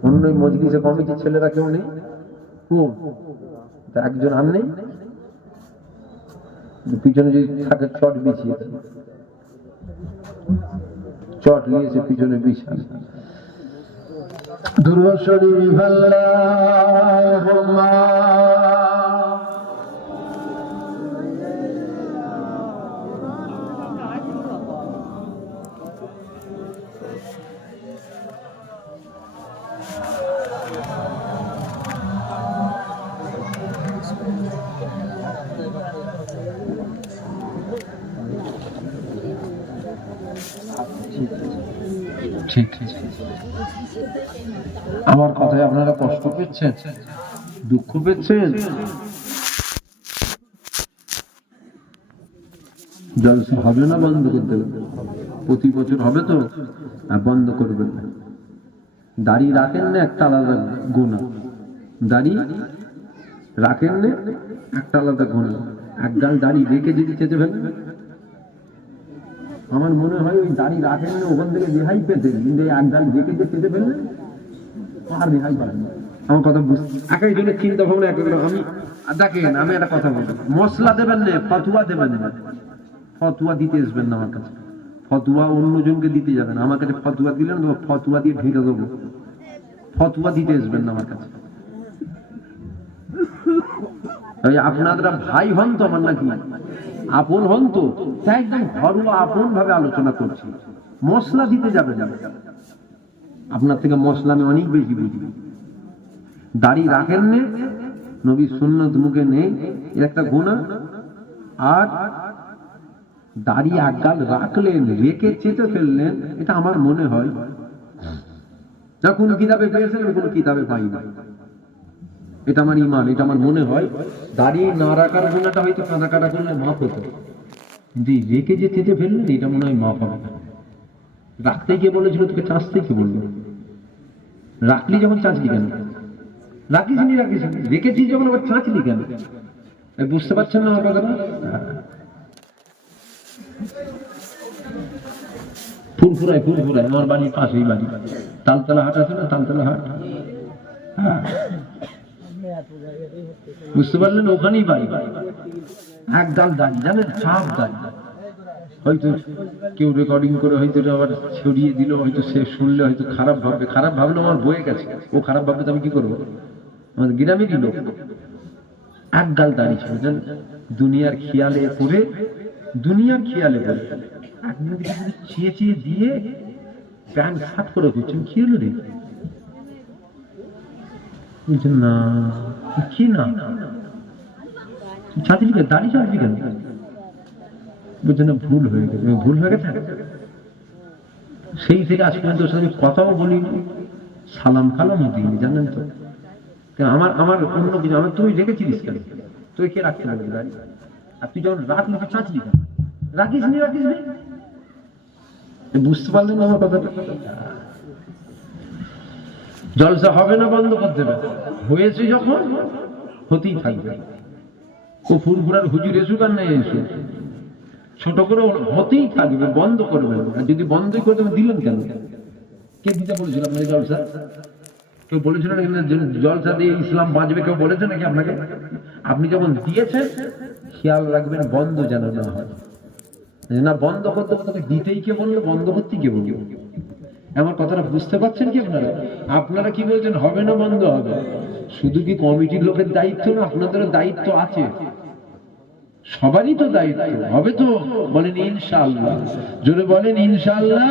অন্য মজলিসে কমিটির ছেলেরা কেউ নেই? একজন আর নেই? পিছনে যদি থাকে চট বিছিয়েছে, চট নিয়েছে পিছনে বিছান। দুরূদ শরীফ আল্লাহুম্মা ঠিক আমার কথায় আপনারা কষ্ট পেয়েছেন, দুঃখ পেয়েছেন? জলসা হবে না বন্ধ করতে হবে? প্রতি বছর হবে তো, বন্ধ করবেন না। দাড়ি রাখেন না, একটা আলাদা গুণা। দাড়ি রাখেন না, একটা আলাদা গুণা। একগাল দাড়ি রেখে যদি চেতে ফেলেন, আমার মনে হয় ওই দাড়ি রাখেন না, ওখান থেকে রেহাই পেতেন, কিন্তু একগাল রেখে যে চেতে ফেললেন আর রেহাই পাবেন না। আমার কথা বুঝতে একাই জন্য চিন্তা ভাবনা এক। আমি দেখেন, আমি একটা কথা বলবো, মশলা দেবেন না, ফতুয়া দেবেন না। ফতুয়া দিতে আসবেন না আমার কাছে। ফতুয়া অন্যজনকে দিতে যাবেন, আমার কাছে ফতুয়া দিলেন ফতুয়া দিয়ে ঢেকে দেবো। ফতুয়া দিতে আসবেন না আমার কাছে। আপনারা ভাই হন তো আমার, নাকি আপন হন তো? তাই একদম ঘরোয়া আপন ভাবে আলোচনা করছি। মশলা দিতে যাবে যাবে, আপনার থেকে মশলা আমি অনেক বেশি বুঝি। দাড়ি রাখেন নে, নবীর সুন্নত মুখে নেই, এর একটা গুনাহ। আর দাড়ি একগাল রাখলেন, রেখে চেতে ফেললেন, এটা আমার মনে হয় না কোন কিতাবে পেয়েছেন, কোন কিতাবে পাই না। এটা আমার ঈমান, এটা আমার মনে হয়। দাড়ি না রাখার গুনাহটা হয়তো কাঁদা কাটা করলে মাফ হতো, কিন্তু রেখে যে চেতে ফেললেন, এটা মনে হয় মাফ হবে না। রাখতে গিয়ে বলেছিল তোকে চাঁচতে, কি বলবো? রাখলি যখন চাঁচলি কেন? রাখিস নি, রেখেছিস যখন আবার চাঁচলি কেন? বুঝতে পারছেন না আমার কথাটা? ফুরফুরায় আমার বাড়ির পাশেই বাড়ি, তালতলা হাট আছে না, তালতলা হাট, হ্যাঁ বুঝতে পারলেন? ওখানেই বাড়ি। একগাল দাড়ি, জানেন, সাপ দাড়ি। হয়তো কেউ রেকর্ডিং করে হয়তো আবার ছড়িয়ে দিল, হয়তো সে শুনলে হয়তো খারাপ ভাববে। খারাপ ভাবলে আমার বয়ে গেছে, ও খারাপ ভাববে তো আমি কি করবো? আমাদের গ্রামেরই লোক, একগাল দাড়ি ছিল, জানেন, দুনিয়ার খেয়ালে পড়ে, দুনিয়ার খেয়ালে পড়ে চেয়ে চেয়ে দিয়ে প্যান্ট সাত করে করছেন। কি হলো রে? না কি না ছাত্রী দাড়ি ছাড়বি কেন? বুঝছেন না, ভুল হয়ে গেছে, ভুল হয়ে গেছে। সেই থেকে আজ পর্যন্ত সাথে কথাও বলি, সালাম কালামও দিইনি, জানেন তো? আমার অন্য কিছু, আমার তুই রেখেছিলিস কেন? তুই কে রাখতে পারবি দাড়ি? আর তুই যখন রাখলি তুই চাঁচলি কেন? রাখিস নি। বুঝতে পারলেন না আমার কথাটা? জলসা হবে না, বন্ধ করতে হবে। হয়েছে যখন হতেই থাকবে। ও ফুরফুরার হুজুর এসুক আর নাই এসুক, ছোট করে হতেই থাকবে, বন্ধ করবেন না। যদি বন্ধই করে দেবেন, দিলেন কেন? কে দিতে বলেছিল আপনাকে জলসা? কেউ বলেছিল না জলসা দিয়ে ইসলাম বাঁচবে? কেউ বলেছে নাকি আপনাকে? আপনি যখন দিয়েছেন, খেয়াল রাখবেন বন্ধ যেন না হয়। না বন্ধ করতে তাকে দিতেই কে বললো, বন্ধ করতে কে বললো? আমার কথাটা বুঝতে পারছেন কি আপনারা? আপনারা কি বলছেন হবে না, বন্ধ হবে? শুধু কি কমিটির লোকের দায়িত্ব না, আপনাদেরও দায়িত্ব আছে। সবারই তো দায়িত্ব হবে তো। বলেন ইনশাআল্লাহ, জোরে বলেন ইনশাআল্লাহ।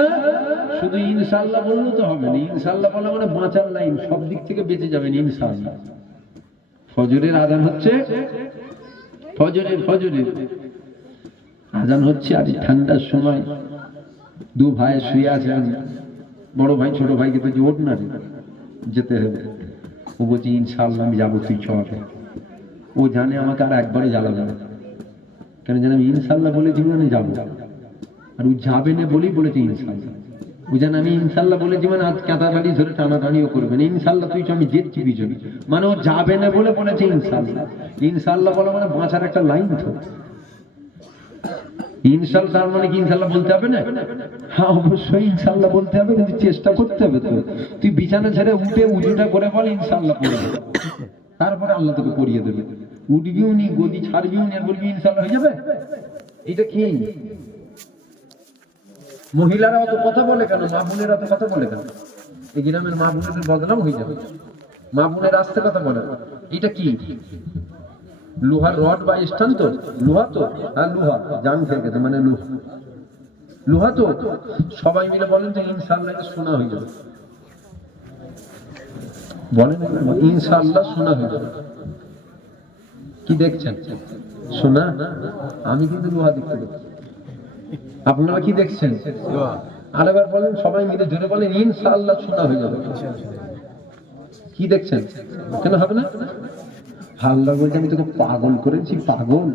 শুধু ইনশাআল্লাহ বললে তো হবে না। ইনশাআল্লাহ বলা মানে বাঁচার লাইন, সব দিক থেকে বেঁচে যাবেন ইনশাআল্লাহ। ফজরের আজান হচ্ছে, ফজরের আজান হচ্ছে, আর ঠান্ডার সময় দু ভাই শুয়ে আছেন, বড় ভাই ছোট ভাইকে তো জোর না যেতে হবে। ও বলছে ইনশাআল্লাহ আমি যাবো, তুই চল। ও জানে আমাকে আর একবারে জ্বালাবে না, কেন জানে আমি ইনশাআল্লাহ বলেছি মানে যাবো। আর ও যাবে না বলেই বলেছে ইনশাআল্লাহ। ও জানে আমি ইনশাআল্লাহ বলেছি মানে আজ কাঁটাকাটি ধরে টানাটানিও করবে না। ইনশাআল্লাহ তুই আমি যেচ্ছি পিছনে, মানে ও যাবে না বলে বলেছে ইনশাআল্লাহ। ইনশাআল্লাহ বলে মানে বাঁচার একটা লাইন তো। ইনশাআল্লাহ তার মানে কি ইনশাআল্লাহ বলতে হবে না? হ্যাঁ অবশ্যই ইনশাআল্লাহ বলতে হবে, কিন্তু চেষ্টা করতে হবে তো। তুই বিছানা ছেড়ে উঠে উজুটা করে বল ইনশাআল্লাহ পড়ে, তারপরে আল্লাহ তোকে পড়িয়ে দেবে। উঠবিও নি, গদি ছাড়বিও নি, আর বলবি ইনশাআল্লাহ হয়ে যাবে। এটা কি? মহিলারা অত কথা বলে কেন? মা বোনেরা অত কথা বলে কেন? এই গ্রামের মা বোনদের বদনাম হয়ে যাবে। মা বোনের আসতে কথা বলে, এটা কি লোহার রড বা স্টান? তো লোহা, তো হ্যাঁ লোহা, জান খেয়ে গেছে মানে লোহা, লোহা তো। সবাই মিলে বলেন যে ইনশাআল্লাহ এটা সোনা হয়ে যাবে, বলেন ইনশাআল্লাহ সোনা হয়ে যাবে। কি দেখছেন? সোনা? আমি কিন্তু লোহা দেখতে পাচ্ছি, আপনারা কি দেখছেন? আরেকবার বলেন, সবাই মিলে জোরে বলেন ইনশাআল্লাহ সোনা হয়ে যাবে। কি দেখছেন? কেন হবে না? আল্লাহ বলছে আমি তোকে পাগল করেছি, পাগল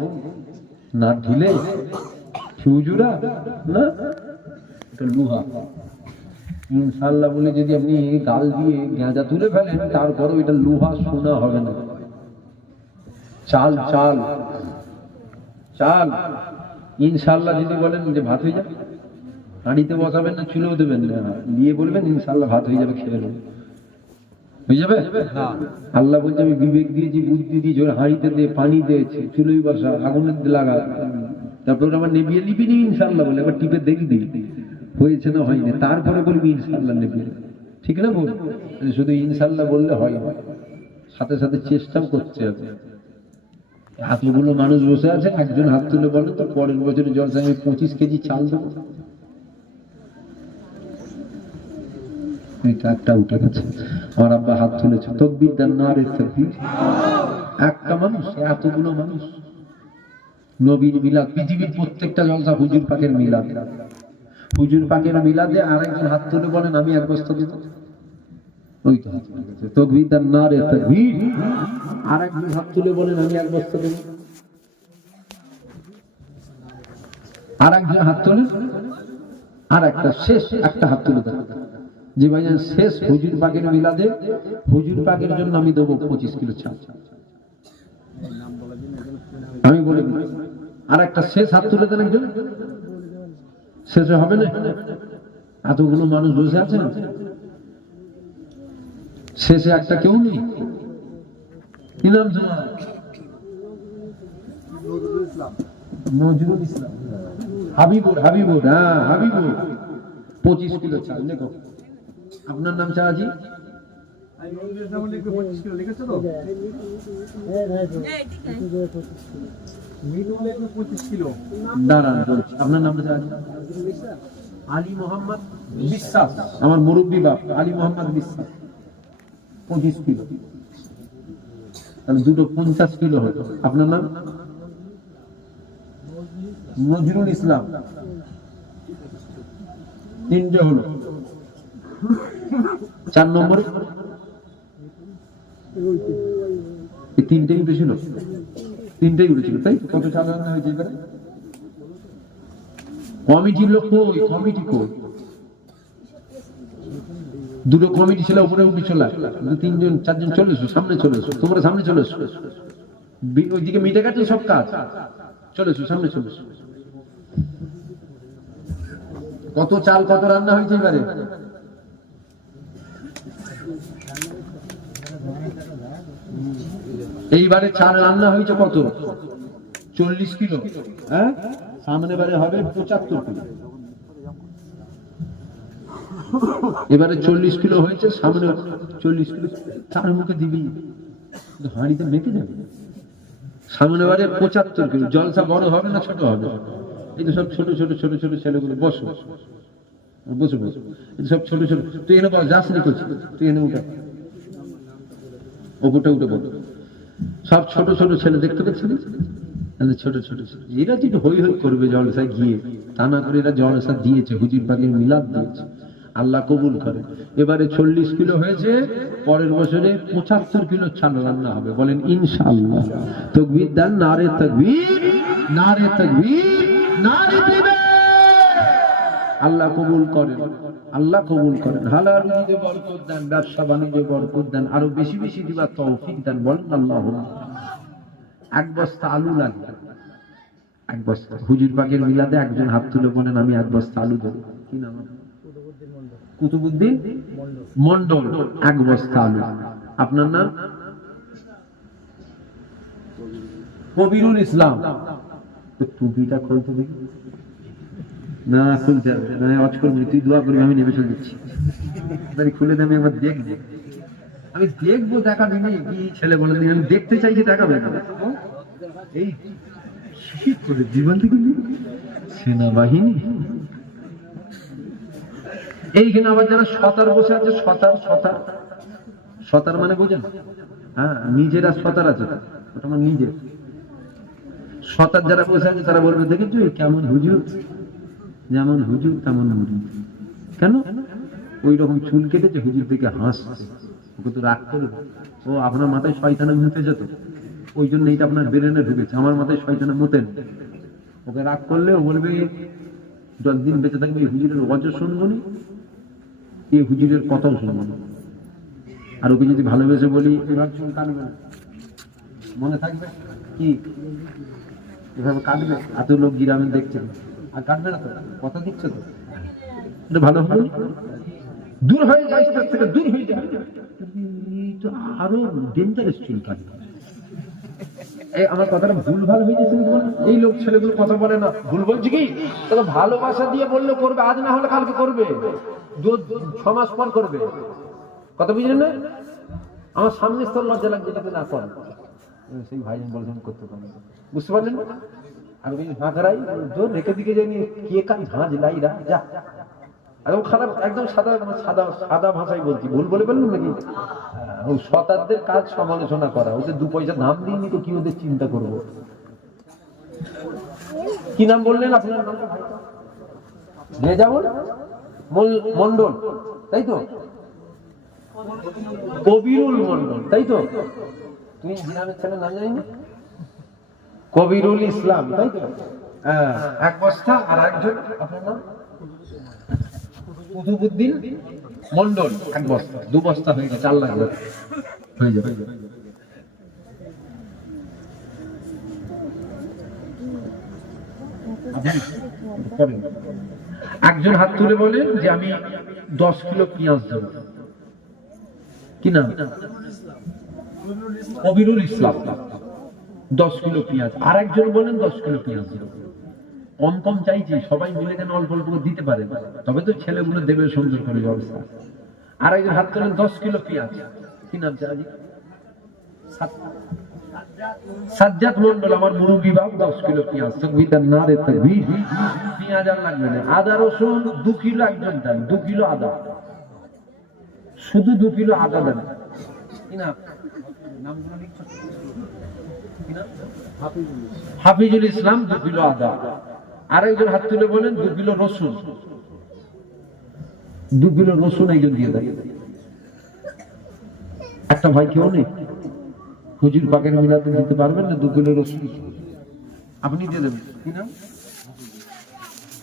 না ঢিলে ফিউজুরা না, এটা লোহা। ইনশাআল্লাহ বলে যদি আপনি গাল দিয়ে গাঁজা তুলে ফেলেন, তারপরও এটা লোহা সোনা হবে না। চাল চাল চাল। ইনশাআল্লাহ যদি বলেন যে ভাত হয়ে যাবে, হাঁড়িতে বসাবেন না, চুলেও দেবেন না, দিয়ে বলবেন ইনশাআল্লাহ ভাত হয়ে যাবে, খেয়ে নেবেন, হয়ে যাবে। আল্লাহ বলছে আমি বিবেক দিয়েছি, বুদ্ধি দিয়েছি, হাঁড়িতে দিয়ে পানি দিয়েছি, চুলোই বসা, আগুনের লাগা, তারপর আমার নেবিয়ে নিবি নি ইনশাআল্লাহ বলে, এবার টিপে দেখবি হয়েছে না হয়নি, তারপরে বলবি ইনশাআল্লাহ নেবিয়ে। ঠিক না বল? শুধু ইনশাআল্লাহ বললে হয় না, সাথে সাথে চেষ্টাও করতে হবে। এতগুলো মানুষ বসে আছে, একজন হাত তুলে বলেন তো পরের বছরের জলসা আমি 25 কেজি চাল দেবো। একটা উঠে গেছে, আমার আব্বা হাত তুলেছে, তাকবীর দেন, নারে তাকবীর। একটা মানুষ, এতগুলো মানুষ। নবীর মিলাদ, পৃথিবীর প্রত্যেকটা জলসা হুজুর পাকের মিলাদ। হুজুর পাকের মিলাদে আরেকজন হাত তুলে বলেন আমি এক বস্তা দেব। ওই তো হাত তুলে গেছে, তাকবীর দেন, নারে তাকবীর। আরেকজন হাত তুলে বলেন আমি এক বস্তা দেব। আরেকজন হাত তুলে, আর একটা শেষ একটা হাত তুলে দেন যে ভাইজান শেষ হুজুর পাকের মিলাদে হুজুর পাকের জন্য আমি দেবো 25 কিলো চাল। আমি বলে দিই, আর একটা শেষ হাত তুলে দেন একজন। শেষে হবে না? এতগুলো মানুষ বসে আছেন, শেষে একটা কেউ নেই। কি নাম তোমার? নজরুল ইসলাম। হাবিবুর, হাবিবুর, হ্যাঁ হাবিবুর, 25 কিলো চাল। দেখো আপনার নাম চাচি? দাঁড়ান, আপনার নামটা চাচি? আলী মোহাম্মদ বিশ্বাস, আমার মুরব্বী বাপ আলী মোহাম্মদ বিশ্বাস। 25 কিলো, তাহলে দুটো 50 কিলো হতো। আপনার নাম? নজরুল ইসলাম। তিনটে হলো। 4 নম্বরে তিনটেই উঠেছিল, তিনটেই উঠেছিল, তাই কত চাল রান্না হয়েছে এবারে? কমিটির লোক কই? কমিটি কই? দুটো কমিটি ছিল, উপরে উঠে চলে, 3জন 4জন চলে এসো, সামনে চলে এসো, তোমরা সামনে চলে এসো, ওইদিকে মিটে গেছে সব কাজ, চলে এসো সামনে চলে এসো। কত চাল কত রান্না হয়েছে এবারে? এইবারে চাল রান্না হয়েছে কত? 40 কিলো। হ্যাঁ, সামনে বারে হবে 75 কিলো। এবারে 40 কিলো হয়েছে, সামনে 40 কিলো। তার মুখে দিবি, হাঁড়িতে মেপে যাবে। সামনে বারে 75 কিলো। জলসা বড় হবে না ছোট হবে? এই তো সব ছোট ছোট ছোট ছোট ছেলেগুলো, বসো বসো বসো, এই সব ছোট ছোট। তুই এনে বল, যাস নি করছি, তুই এনে উঠে, ওপরটা উঠে বল। সব ছোট ছোট ছেলে দেখতে পাচ্ছেন, ছোট ছোট ছোট। এরা যদি হই হই করবে জলসায় গিয়ে, তা না করে এরা জলসা দিয়েছে, হুজুর পাকের মিলাদ দিয়েছে, আল্লাহ কবুল করে। এবারে 40 কিলো হয়েছে, পরের বছরে 75 কিলো চাল রান্না হবে। বলেন ইনশাআল্লাহ। তাকবীর দেন, নারে তাকবীর, নারে তাকবীর, নারে তাকবীর। আল্লাহ কবুল করেন, আল্লাহ কবুল করেন। হালাল রুজিতে বরকত দেন, ব্যবসা বাণিজ্যে বরকত দেন, আরো বেশি বেশি দিবার তৌফিক দেন। বলেন আল্লাহুম্মা। এক বস্তা আলু লাগবে, এক বস্তা। হুজুর পাকের মিলাদে একজন হাত তুলে বলেন আমি এক বস্তা আলু দেবো। কি নাম? কুতুবউদ্দিন মন্ডল। এক বস্তা আলু। আপনার নাম? কবিরুল ইসলাম। টুপিটা খুলতে দেখি। না খুলতে হবে না, অজ করবি, তুই দোয়া করবি, আমি নেমে চলে যাচ্ছি। খুলে দেবে, একবার দেখবো, আমি দেখবো, দেখাবি নি কি ছেলে বলে দিন, আমি দেখতে চাইছি, দেখাবে না। এই জীবন থেকে সেনাবাহিনী, এইখানে আবার যারা সতার বসে আছে, সতার সতার সতার মানে বোঝেন? হ্যাঁ, নিজেরা সতার আছে, ওটা আমার নিজের সতার যারা বসে আছে তারা বলবে, দেখেছো কেমন হুজুর, যেমন হুজুর তেমন হুজুর। কেন? ওই রকম চুল কেটেছে, হুজুর থেকে হাসছে, ওকে তো রাগ করবে, ও আপনার মাথায় শয়তানে মুতে যেত, ওই জন্য এইটা আপনার ব্রেনে ঢুকেছে, আমার মাথায় শয়তানে মুতেন। ওকে রাগ করলে ও বলবে, যতদিন বেঁচে থাকবে এই হুজুরের ওয়াজ শুনবো না, এই হুজুরের কথাও শুনবো না। আর ওকে যদি ভালোবেসে বলি, এবার চুল কাটবে না, মনে থাকবে কি এভাবে কাটবে, এত লোক গ্রামে দেখছে, আর কাটবে না তো, কথা দিচ্ছে তো, এটা ভালো হলো, দূর হয়ে যায়, তার থেকে দূর হয়ে যায়, তো আরো ডেঞ্জারাস চুল কাটবে। আমার কথাটা ভুল ভাল হয়ে যাচ্ছে, এই লোক ছেলেগুলো কথা বলে না, ভুল বলছি কি? তবে ভালোবাসা দিয়ে বললে করবে, আজ না হলে কালকে করবে, 6 মাস পর করবে, কথা বুঝলেন না? আমার সামনে স্তর লজ্জা লাগছে, যাতে না করে, সেই ভাই বলছেন করতে পারবেন, বুঝতে পারলেন? আর ওই হাঁকড়াই জোর রেখে দিকে যায়নি, কে কান ঝাঁঝ লাইরা যা, একদম খারাপ, একদম সাদা সাদা সাদা ভাষায় বলছি, ভুল বলে বললেন নাকি? শতাব্দের কাজ সমালোচনা করা, ওদের 2 পয়সা দাম দিইনি তো কি ওদের চিন্তা করব? কি নাম বললেন আপনার? রেজাউল মন্ডল, তাই তো? কবিরুল মন্ডল, তাই তো? তুমি জিনামের ছেলের নাম জানি না? কবিরুল ইসলাম, তাই তো? হ্যাঁ, 1 বস্তা। আর একজন আপনার নাম? কুতুবউদ্দিন মন্ডল, 1 বস্তা, 2 বস্তা হয়ে গেছে, 4 লাখ হয়ে যাবে। একজন হাত তুলে বলেন যে আমি 10 কিলো পেঁয়াজ দেবো, কি নাম? কবিরুল ইসলাম, 10 কিলো পেঁয়াজ। আর একজন বলেন 10 কিলো পেঁয়াজ দেবো। কম কম চাইছি, সবাই মিলে যেন অল্প অল্প দিতে পারে, তবে তো ছেলেগুলো দেবে সুন্দর করে ব্যবস্থা। আর একজন হাত তোলেন 10 কিলো পেঁয়াজ, কি নাম? সাজ্জাদ মন্ডল, আমার মুরব্বি বাপ, 10 কিলো পেঁয়াজ। তাকবীর, নারে তাকবীর। পেঁয়াজ আর লাগবে না, আদা রসুন 2 কিলো একজন দেন, 2 কিলো আদা, শুধু 2 কিলো আদা দেন, কি নাম? নামগুলো লিখছো? কি নাম? হাফিজুল ইসলাম, 2 কিলো আদা। আরেকজন হাত তুলে বলেন 2 কিলো রসুন, 2 কিলো রসুন একজন দিয়ে দেয়। একটা ভাই কেউ নেই হুজুর পাকের মিলাতে দিতে পারবেন না 2 কিলো রসুন? আপনি দিয়ে দেবেন, কি নাম?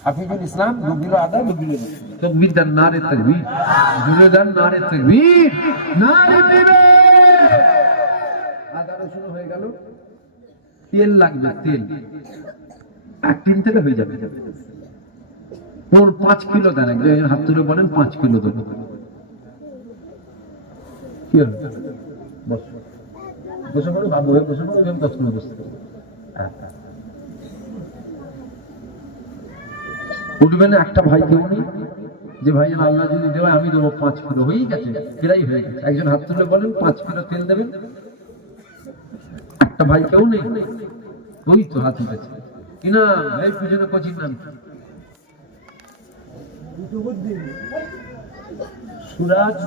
হাফিজুল ইসলাম, 2 কিলো আদা, 2 কিলো রসুন। তাকবীর, নারে তাকবীর, জোরে দেন নারে তাকবীর, নারে তাকবীর। আদা রসুন হয়ে গেল। তেল লাগবে, তেল 1 টিন থেকে হয়ে যাবে। 5 কিলো দেন, একজন হাত তুলে বলেন 5 কিলো দেবো। কি হলো? বসে পড়ো, ভাবো, বসে পড়ো, আমি 10 মিনিট বসতে পারবো। উঠবে না একটা ভাই কেউ নেই যে ভাই আল্লাহ যদি দেবে আমি দেবো 5 কিলো, হয়েই গেছে, প্রায় হয়ে গেছে। একজন হাত তুলে বলেন 5 কিলো তেল দেবেন। একটা ভাই কেউ নেই, ওই তো হাত উঠেছে, কি না? এই পিছনে কোচিং নাম সুরাজ,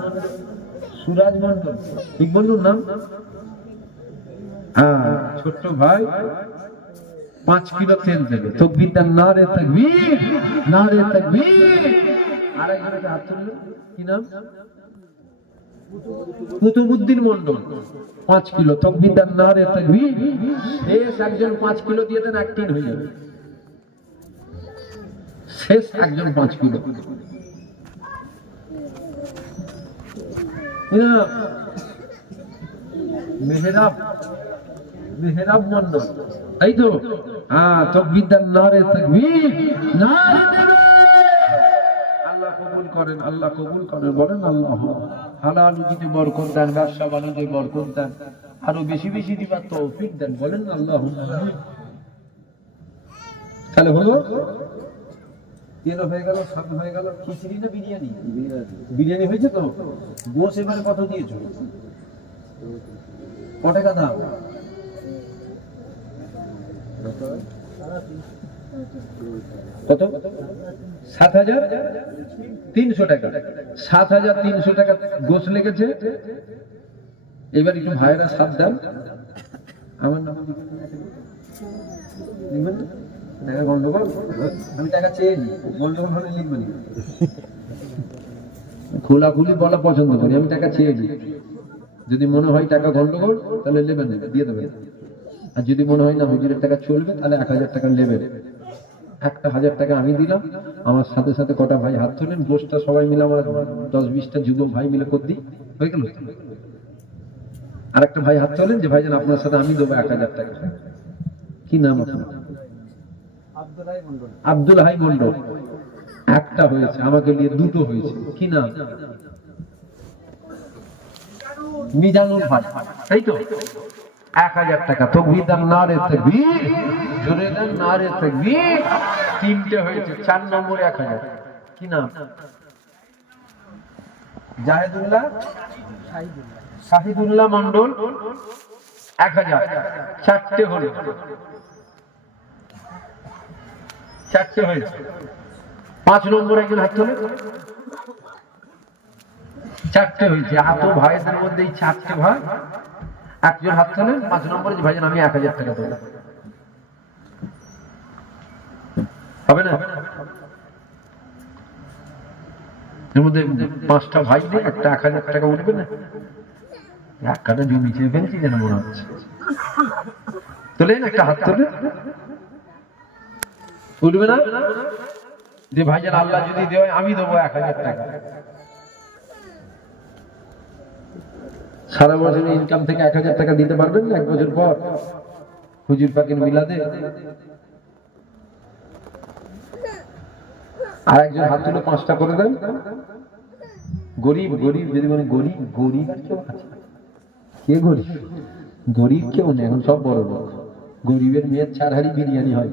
সুরাজ মন্ডল, ঠিক বলুন নাম? হ্যাঁ, ছোট্ট ভাই 5 কিলো তেল দেবে। তাকবীর, নারে তাকবীর, নারে তাকবীর। আরেকজনকে হাত তুললো, কি নাম? কুতুবউদ্দিন মন্ডল, 5 কিলো। তাকবীর, নারে তাকবীর। শেষ একজন 5 কিলো দিয়ে দেন, 1 টিন হয়ে যাবে। শেষ একজন 5 কিলো। মেহরাব, মেহরাব মন্ডল, তাই তো? হ্যাঁ, তাকবীর, নারে তাকবীর, নারে তাকবীর। আল্লাহ কবুল করেন, আল্লাহ কবুল করেন, বলেন আল্লাহ। হালাল রুজিতে বরকত দেন, ব্যবসা বাণিজ্যে বরকত দেন, আরো বেশি বেশি দিবার তৌফিক দেন, বলেন আল্লাহুম্মা আমিন। তাহলে হলো তেলও হয়ে গেল, সব হয়ে গেল। খিচুড়ি না বিরিয়ানি? বিরিয়ানি হয়েছে তো। গোশ এবারে কত দিয়েছো? ক টাকা দাম? কত? 7,300 টাকা। 7,300 টাকা গোশ লেগেছে। এবার একটু ভাইরা সাবধান, আমার নাম লিখবেন না, টাকা গন্ডগোল। আমি টাকা চেয়ে নি, গন্ডগোল হলে লিখবেন। খোলাখুলি বলা পছন্দ করি, আমি টাকা চেয়ে নি। যদি মনে হয় টাকা গন্ডগোল তাহলে নেবেন, দিয়ে দেবেন। আর যদি মনে হয় না হুজুরের টাকা চলবে তাহলে 1,000 টাকা নেবেন। একটা 1,000 টাকা আমি দিলাম, আমার সাথে সাথে কটা ভাই হাত তোলেন, গোষ্ঠটা সবাই মিলে আমরা 10-20টা যুবক ভাই মিলে করে দিই, হয়ে গেল। আর একটা ভাই হাত তোলেন যে ভাইজান আপনার সাথে আমি দেবো 1,000 টাকা। কি নাম আপনার? আব্দুল হাই মন্ডল। একটা হয়েছে, আমাকে নিয়ে দুটো হয়েছে। কি নাম? মিজানুল ভাই, তাই তো? 1,000 টাকা। তাকবীর দেন, নারে তাকবীর, জোরে দেন নারে তাকবীর। তিনটে হয়েছে, 4 নম্বরে 1,000। কি নাম? জাহেদুল্লাহ, শাহিদুল্লাহ মন্ডল, 1,000। 4টে হলো, 4টে হয়েছে। 5 নম্বরে একজন হাত তোলে, 4টে হয়েছে। এত ভাইদের মধ্যে এই 4টে ভাই, একজন হাত তোলেন 5 নম্বরে, ভাইজান আমি 1,000 টাকা দেবো। হবে না? এর মধ্যে 5টা ভাই দিয়ে একটা 1,000 টাকা উঠবে না? এক কাটা জমি চেয়ে ফেলছি যেন মনে হচ্ছে। তোলেন, একটা হাত তোলে, উঠবে না? যে ভাইজান আল্লাহ যদি দেয় আমি দেবো 1,000 টাকা। সারা বছরের ইনকাম থেকে 1,000 টাকা দিতে পারবেন না 1 বছর পর হুজুর পাকের মিলাদে? আর একজন হাত তুলে 5টা করে দেন। গরিব, গরিব যদি বলেন গরিব, গরিব আর কেউ আছে? কে গরিব? গরিব কেউ নেই, এখন সব বড় লোক। গরিবের মেয়ের 4 হাঁড়ি বিরিয়ানি হয়।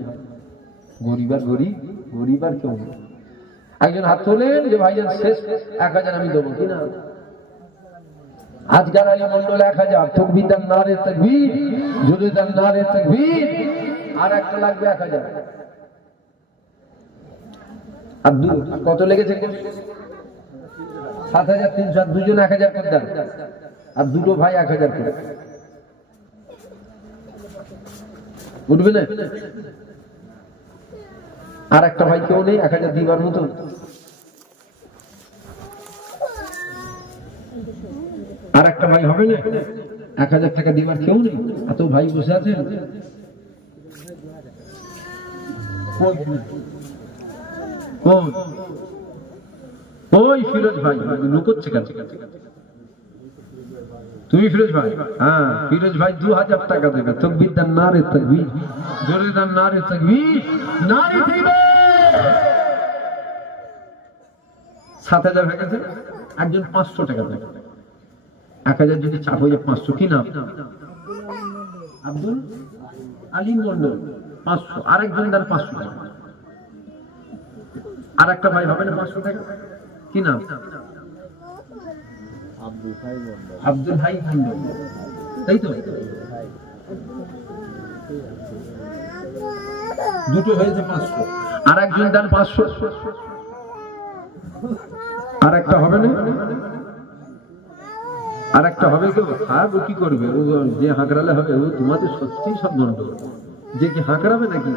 গরিব আর গরিব, গরিব আর কেউ নেই। একজন হাত তোলেন যে ভাইজান শেষ 1,000 আমি দেবো। কিনা? আজকাল আলী মন্ডল 1,000। তাকবীর দেন, নারে তাকবীর, জোরে দেন নারে তাকবীর। আর একটা লাগবে 1,000। আব্দুল কত লেগেছে? 7,300। আর দুজন 1,000 করে দেন, আর দুটো ভাই 1,000 করে। উঠবে না? আর একটা ভাই কেউ নেই 1,000 দিবার মতো? আর একটা ভাই হবে না? 1,000 টাকা দিবার কেউ নেই? এত ভাই বসে আছেন। ওই ফিরোজ ভাই লুকোচ্ছে কেন? তুমি ফিরোজ ভাই? হ্যাঁ, ফিরোজ ভাই 2,000 টাকা দেবে। তাকবীর দেন, নারে তাকবীর, জোরে দেন নারে তাকবীর, নারে তাকবীর। 7,000 হয়ে গেছে। একজন 500 টাকা দেবে। 1,000 যদি চাপ হয়ে যায় 500। কি নাম? আব্দুল আলী মন্ডল, 500। আরেকজন দেন 500 টাকা। আর একটা ভাই হবে না 500 টাকা? কি নাম? আব্দুল হাই মন্ডল, তাই তো? দুটো হয়েছে 500। আর একজন দেন 500। আর একটা হবে না? আর একটা হবে কেউ? হ্যাঁ, ও কি করবে? ও যে হাঁকড়ালে হবে, ও তোমাদের সত্যি সব দণ্ড। যে কি হাঁকড়াবে নাকি?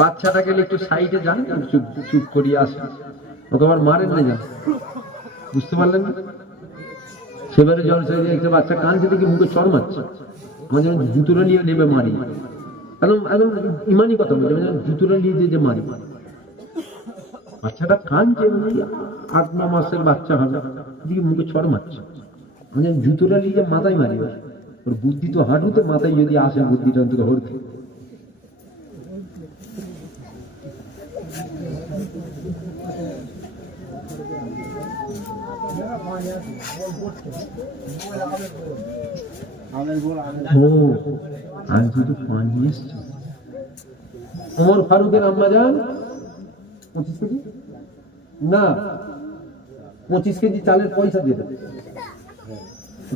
বাচ্চাটা গেলে একটু সাইডে যান, চুপ চুপ করিয়ে আসে, ওকে আবার মারেন না, যান। বুঝতে পারলেন না? সেবারে জলসায় একটা বাচ্চা কাঁদছে দেখি মুখে চড় মারছে, আমার যেমন জুতোটা নিয়ে নেমে মারি। একদম একদম ইমানি কথা বলছে, জুতোটা নিয়ে যে মারি। বাচ্চাটা কাঁদছে, 8-9 মাসের বাচ্চা হবে, দিকে মুখে চড় মারছে, আমি জুতোটা নিয়ে মাথায় মারি। ওর বুদ্ধি তো হাঁটুতে, মাথায় যদি আসে বুদ্ধিটা অন্তত হরতে। ওমর ফারুকের আম্মা যান 25 কেজি না, 25 কেজি চালের পয়সা দিয়ে দেবে।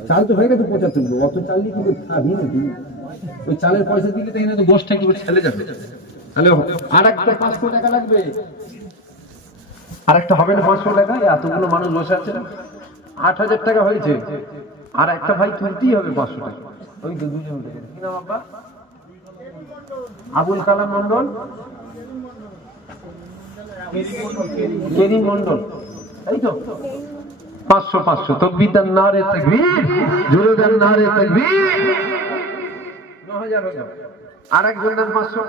চাল তো হয়ে গেছে 75, অত চাল নিয়ে কিন্তু খাবি নাকি? ওই চালের পয়সা দিলে তো এখানে তো গোষ্ঠটা কি ছেলে যাবে। তাহলে আর একটা 500 টাকা লাগবে, আর একটা হবে না 500 টাকা? এতগুলো মানুষ বসে আছে, 8000 টাকা হয়েছে, আর একটা ভাই তুলতেই হবে 500 টাকা। ওই তো দুজন, কি নাম আব্বা? আবুল কালাম মন্ডল, কেরিম মন্ডল, তাই তো? 500 500 তাকবীর, নারে তাকবীর, জোরে দেন নারে তাকবীর। 9000 হয়ে যাবে। আর একজন দেন 500,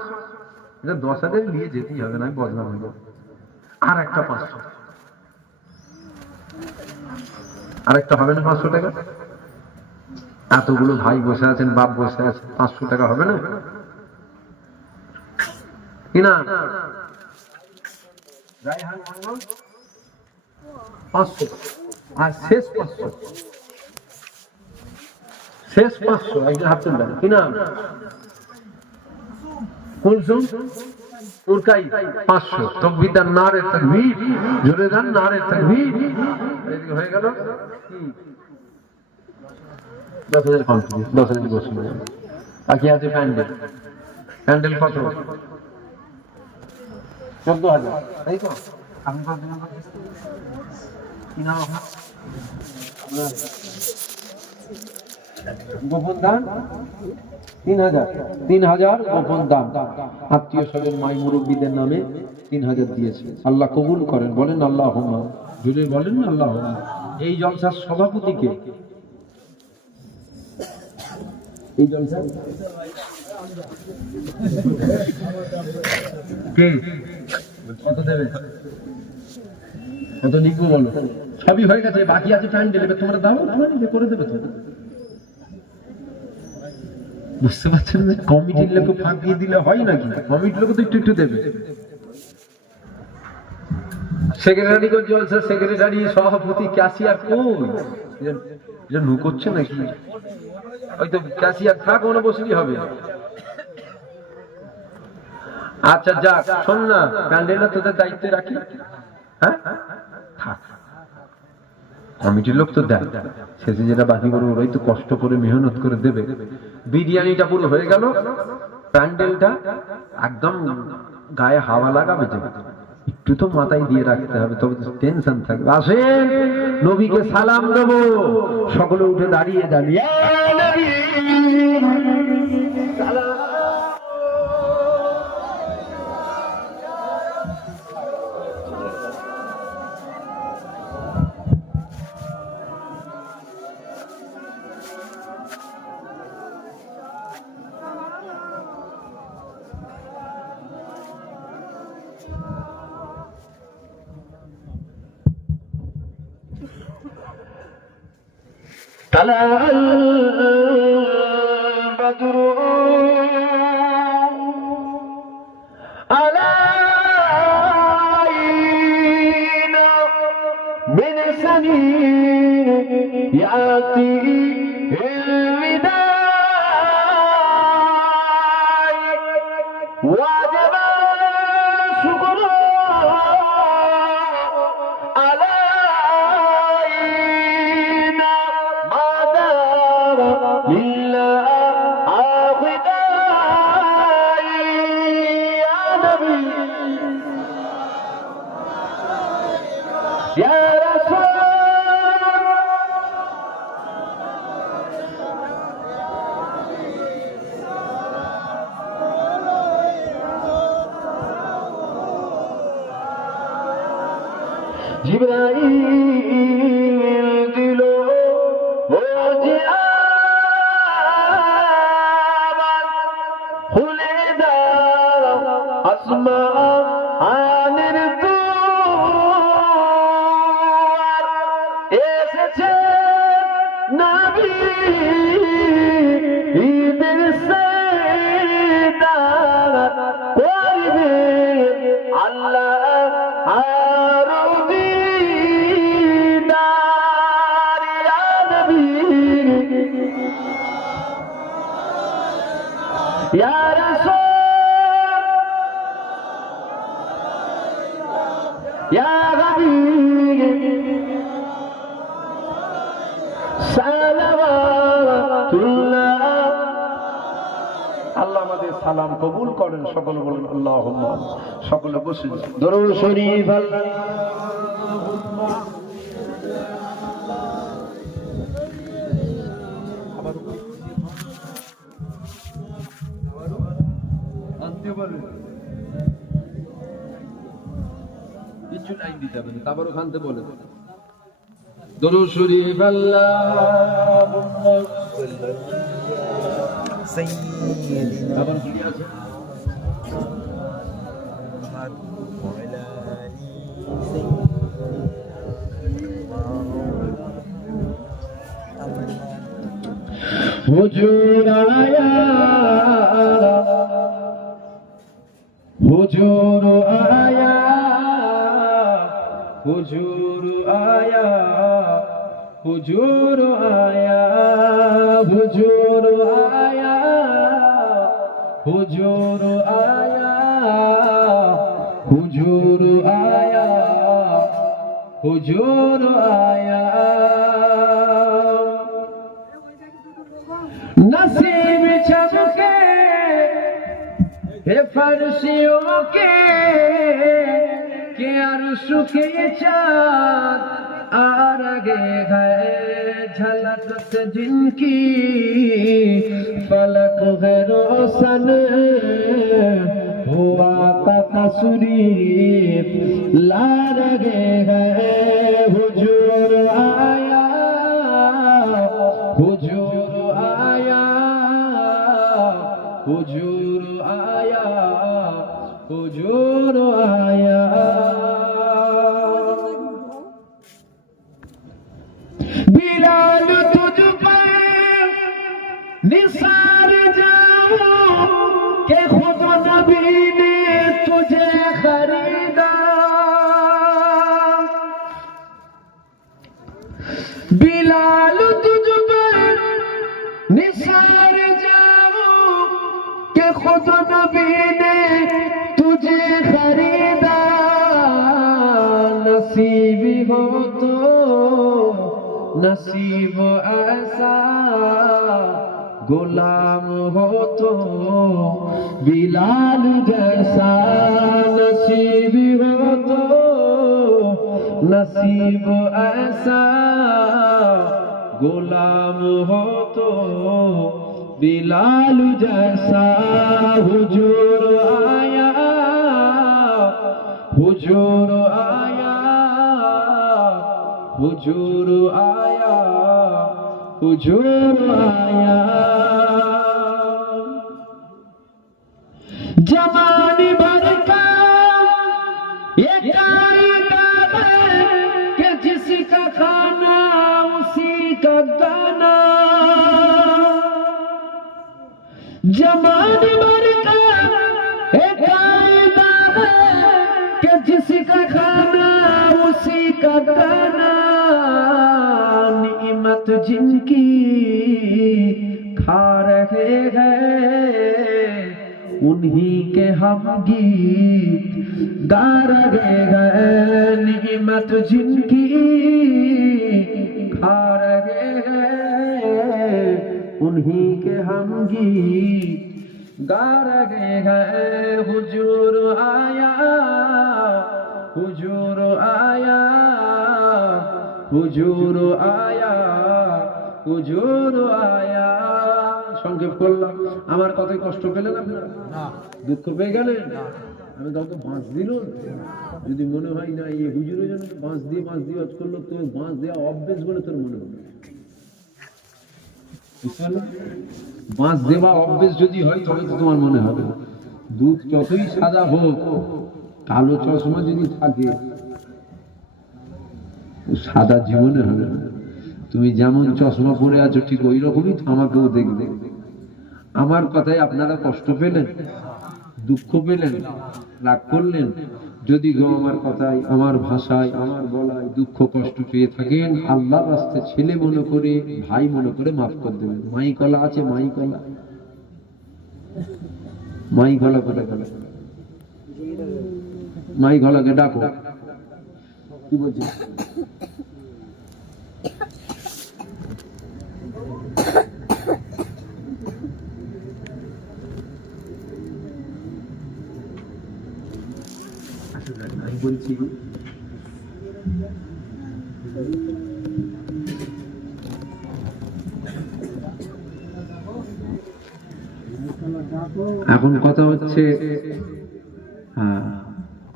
এটা 10,000 নিয়ে যেতেই হবে, না বদনাম হয়ে যাবে। আর একটা 500, আর একটা হবে না 500 টাকা? এতগুলো ভাই বসে আছেন, বাপ বসে আছে, 500 টাকা হবে না কিনা? রায়হান মন্ডল 500, আর শেষ 500, শেষ 500 একজন হাত তুলবেন, কি নাম? কুলসুম উরকাই 500, তাকবীর, নারে তাকবীর, জোরে দেন নারে তাকবীর। এদিকে হয়ে গেল কি 10,000 কমপ্লিট, 10,000 বসে যাবে। বাকি আছে প্যান্ডেল, প্যান্ডেল কত? 14,000, তাই তো? আপনি কত দিন কি নাম আপনার? গোপন দান 3,000, 3,000 গোপন দান, আত্মীয় স্বজন মাই মুরব্বীদের নামে 3,000 দিয়েছে। আল্লাহ কবুল করেন, বলেন আল্লাহুম্মা, জুড়ে বলেন আল্লাহুম্মা। এই জলসার সভাপতি কে? এই জলসা কে? কত দেবে? কত লিখবো বলো? সবই হয়ে গেছে, বাকি আছে প্যান্ডেল, তোমরা দাও, তোমরা নিজে করে দেবে তো। বুঝতে পারছেন না? কমিটির লোক ফাঁক দিয়ে দিলে হয় নাকি? কমিটির লোক তো একটু একটু দেবে। সেক্রেটারি কোন জলসা, সেক্রেটারি, সভাপতি, ক্যাশিয়ার কই? এটা নু করছে নাকি? ওই তো ক্যাশিয়ার থাক, ওনা বসলেই হবে। আচ্ছা যাক, শোন না, প্যান্ডেলটা তোদের দায়িত্বে রাখি, হ্যাঁ থাক। কমিটির লোক তো দেয়, শেষে যেটা বাকি করবো ওরাই তো কষ্ট করে মেহনত করে দেবে। বিরিয়ানিটা পুরো হয়ে গেল, প্যান্ডেলটা একদম গায়ে হাওয়া লাগাবে, যে একটু তো মাথায় দিয়ে রাখতে হবে, তবে তো টেনশন থাকবে। আসেন, নবীকে সালাম দেব, সকলে উঠে দাঁড়িয়ে দাঁড়িয়ে طلع البدر علينا من ثنياته الوداع وجب الشكر জিবরাইল দিল ওজে আবার খুলে দাও আসমানের দুয়ার, এসেছে নবী ঈদের সেদাত করবে আল্লাহ আর দিদা ইয়া হাবিব সালাওয়াতুল্লাহ। আল্লাহ আমাদের সালাম কবুল করেন। সকলে বলেন আল্লাহুম্মা। সকলে বসে দরুদ শরীফ আনতে বলেন, কিছু লাইন দিতে হবে না, তারপর ওখানতে বলে দরুদ শরীফ আল্লাহুম্মা সাইয়্যিদিনা আবার কি আছে হুজুর আয়া হুজুর আয়া হুজুর আয়া হুজুর আয়া হুজুর আয়া হুজুর আয়া হুজুর আয়া হুজুর আয়া नसीब चमके हे फर्शियों के अर्श के चाँद आ रहे हैं झलक से जिनकी फलक है रोशन हुआ का तस्वीर ला रहे हैं हुजूर आया हुजूर आया हुजूर आया हुजूर आया बिलाल तुझ पर निसार जाऊं के खुद नबी ने तुझे खरीदा बिलाल तुझ पर निसार जाऊं के खुद नबी ने तुझे खरीदा नसीबी हो तो नसीब ऐसा गुलाम हो तो बिलाल जैसा नसीबी हो तो नसीब ऐसा गुलाम हो तो बिलाल जैसा हुजूर आया हुजूर आया हुजूर आया हुजूर आया जमाने भर का ये कायदा है कि जिसका खाना उसी का गाना जमाने भर का ये कायदा है कि जिसका खाना उसी का गाना नियमत जिनकी खा रहे हैं उन्हीं के हम गीत गा रहे हैं नियमत जिनकी खा रहे हैं उन्हीं के हम गीत गा रहे हैं हुजूर आया हुजूर आया हुजूर आया হুজুর আয়া সংক্ষেপ করলাম আমার কতই কষ্ট পেলেন আপনারা না দুঃখ পেয়ে গেলেন না আমি কাউকে বাঁশ দিল যদি মনে হয় না এই হুজুরের জন্য বাঁশ দিয়ে আজ করলো তো বাঁশ দেওয়া অভ্যেস বলে তোর মনে হবে বাঁশ দেওয়া অভ্যেস যদি হয় তবে তো তোমার মনে হবে দুধ যতই সাদা হোক কালো চশমা যদি থাকে সাদা জীবনে হবে না তুমি যেমন চশমা পরে আছো ঠিক ওই রকমই আমাকেও দেখবে আমার কথায় আপনারা কষ্ট পেলেন দুঃখ পেলেন রাগ করলেন যদি গো আমার কথায় আমার ভাষায় আমার গলায় দুঃখ কষ্ট পেয়ে থাকেন আল্লাহর রাস্তায় ছেলে মনে করে ভাই মনে করে মাফ করে দেবেন মাই কলা আছে মাই কলা কোথায় গেল মাই গলাকে ডাকো কি বলছি? আমি বলছি এখন কথা হচ্ছে,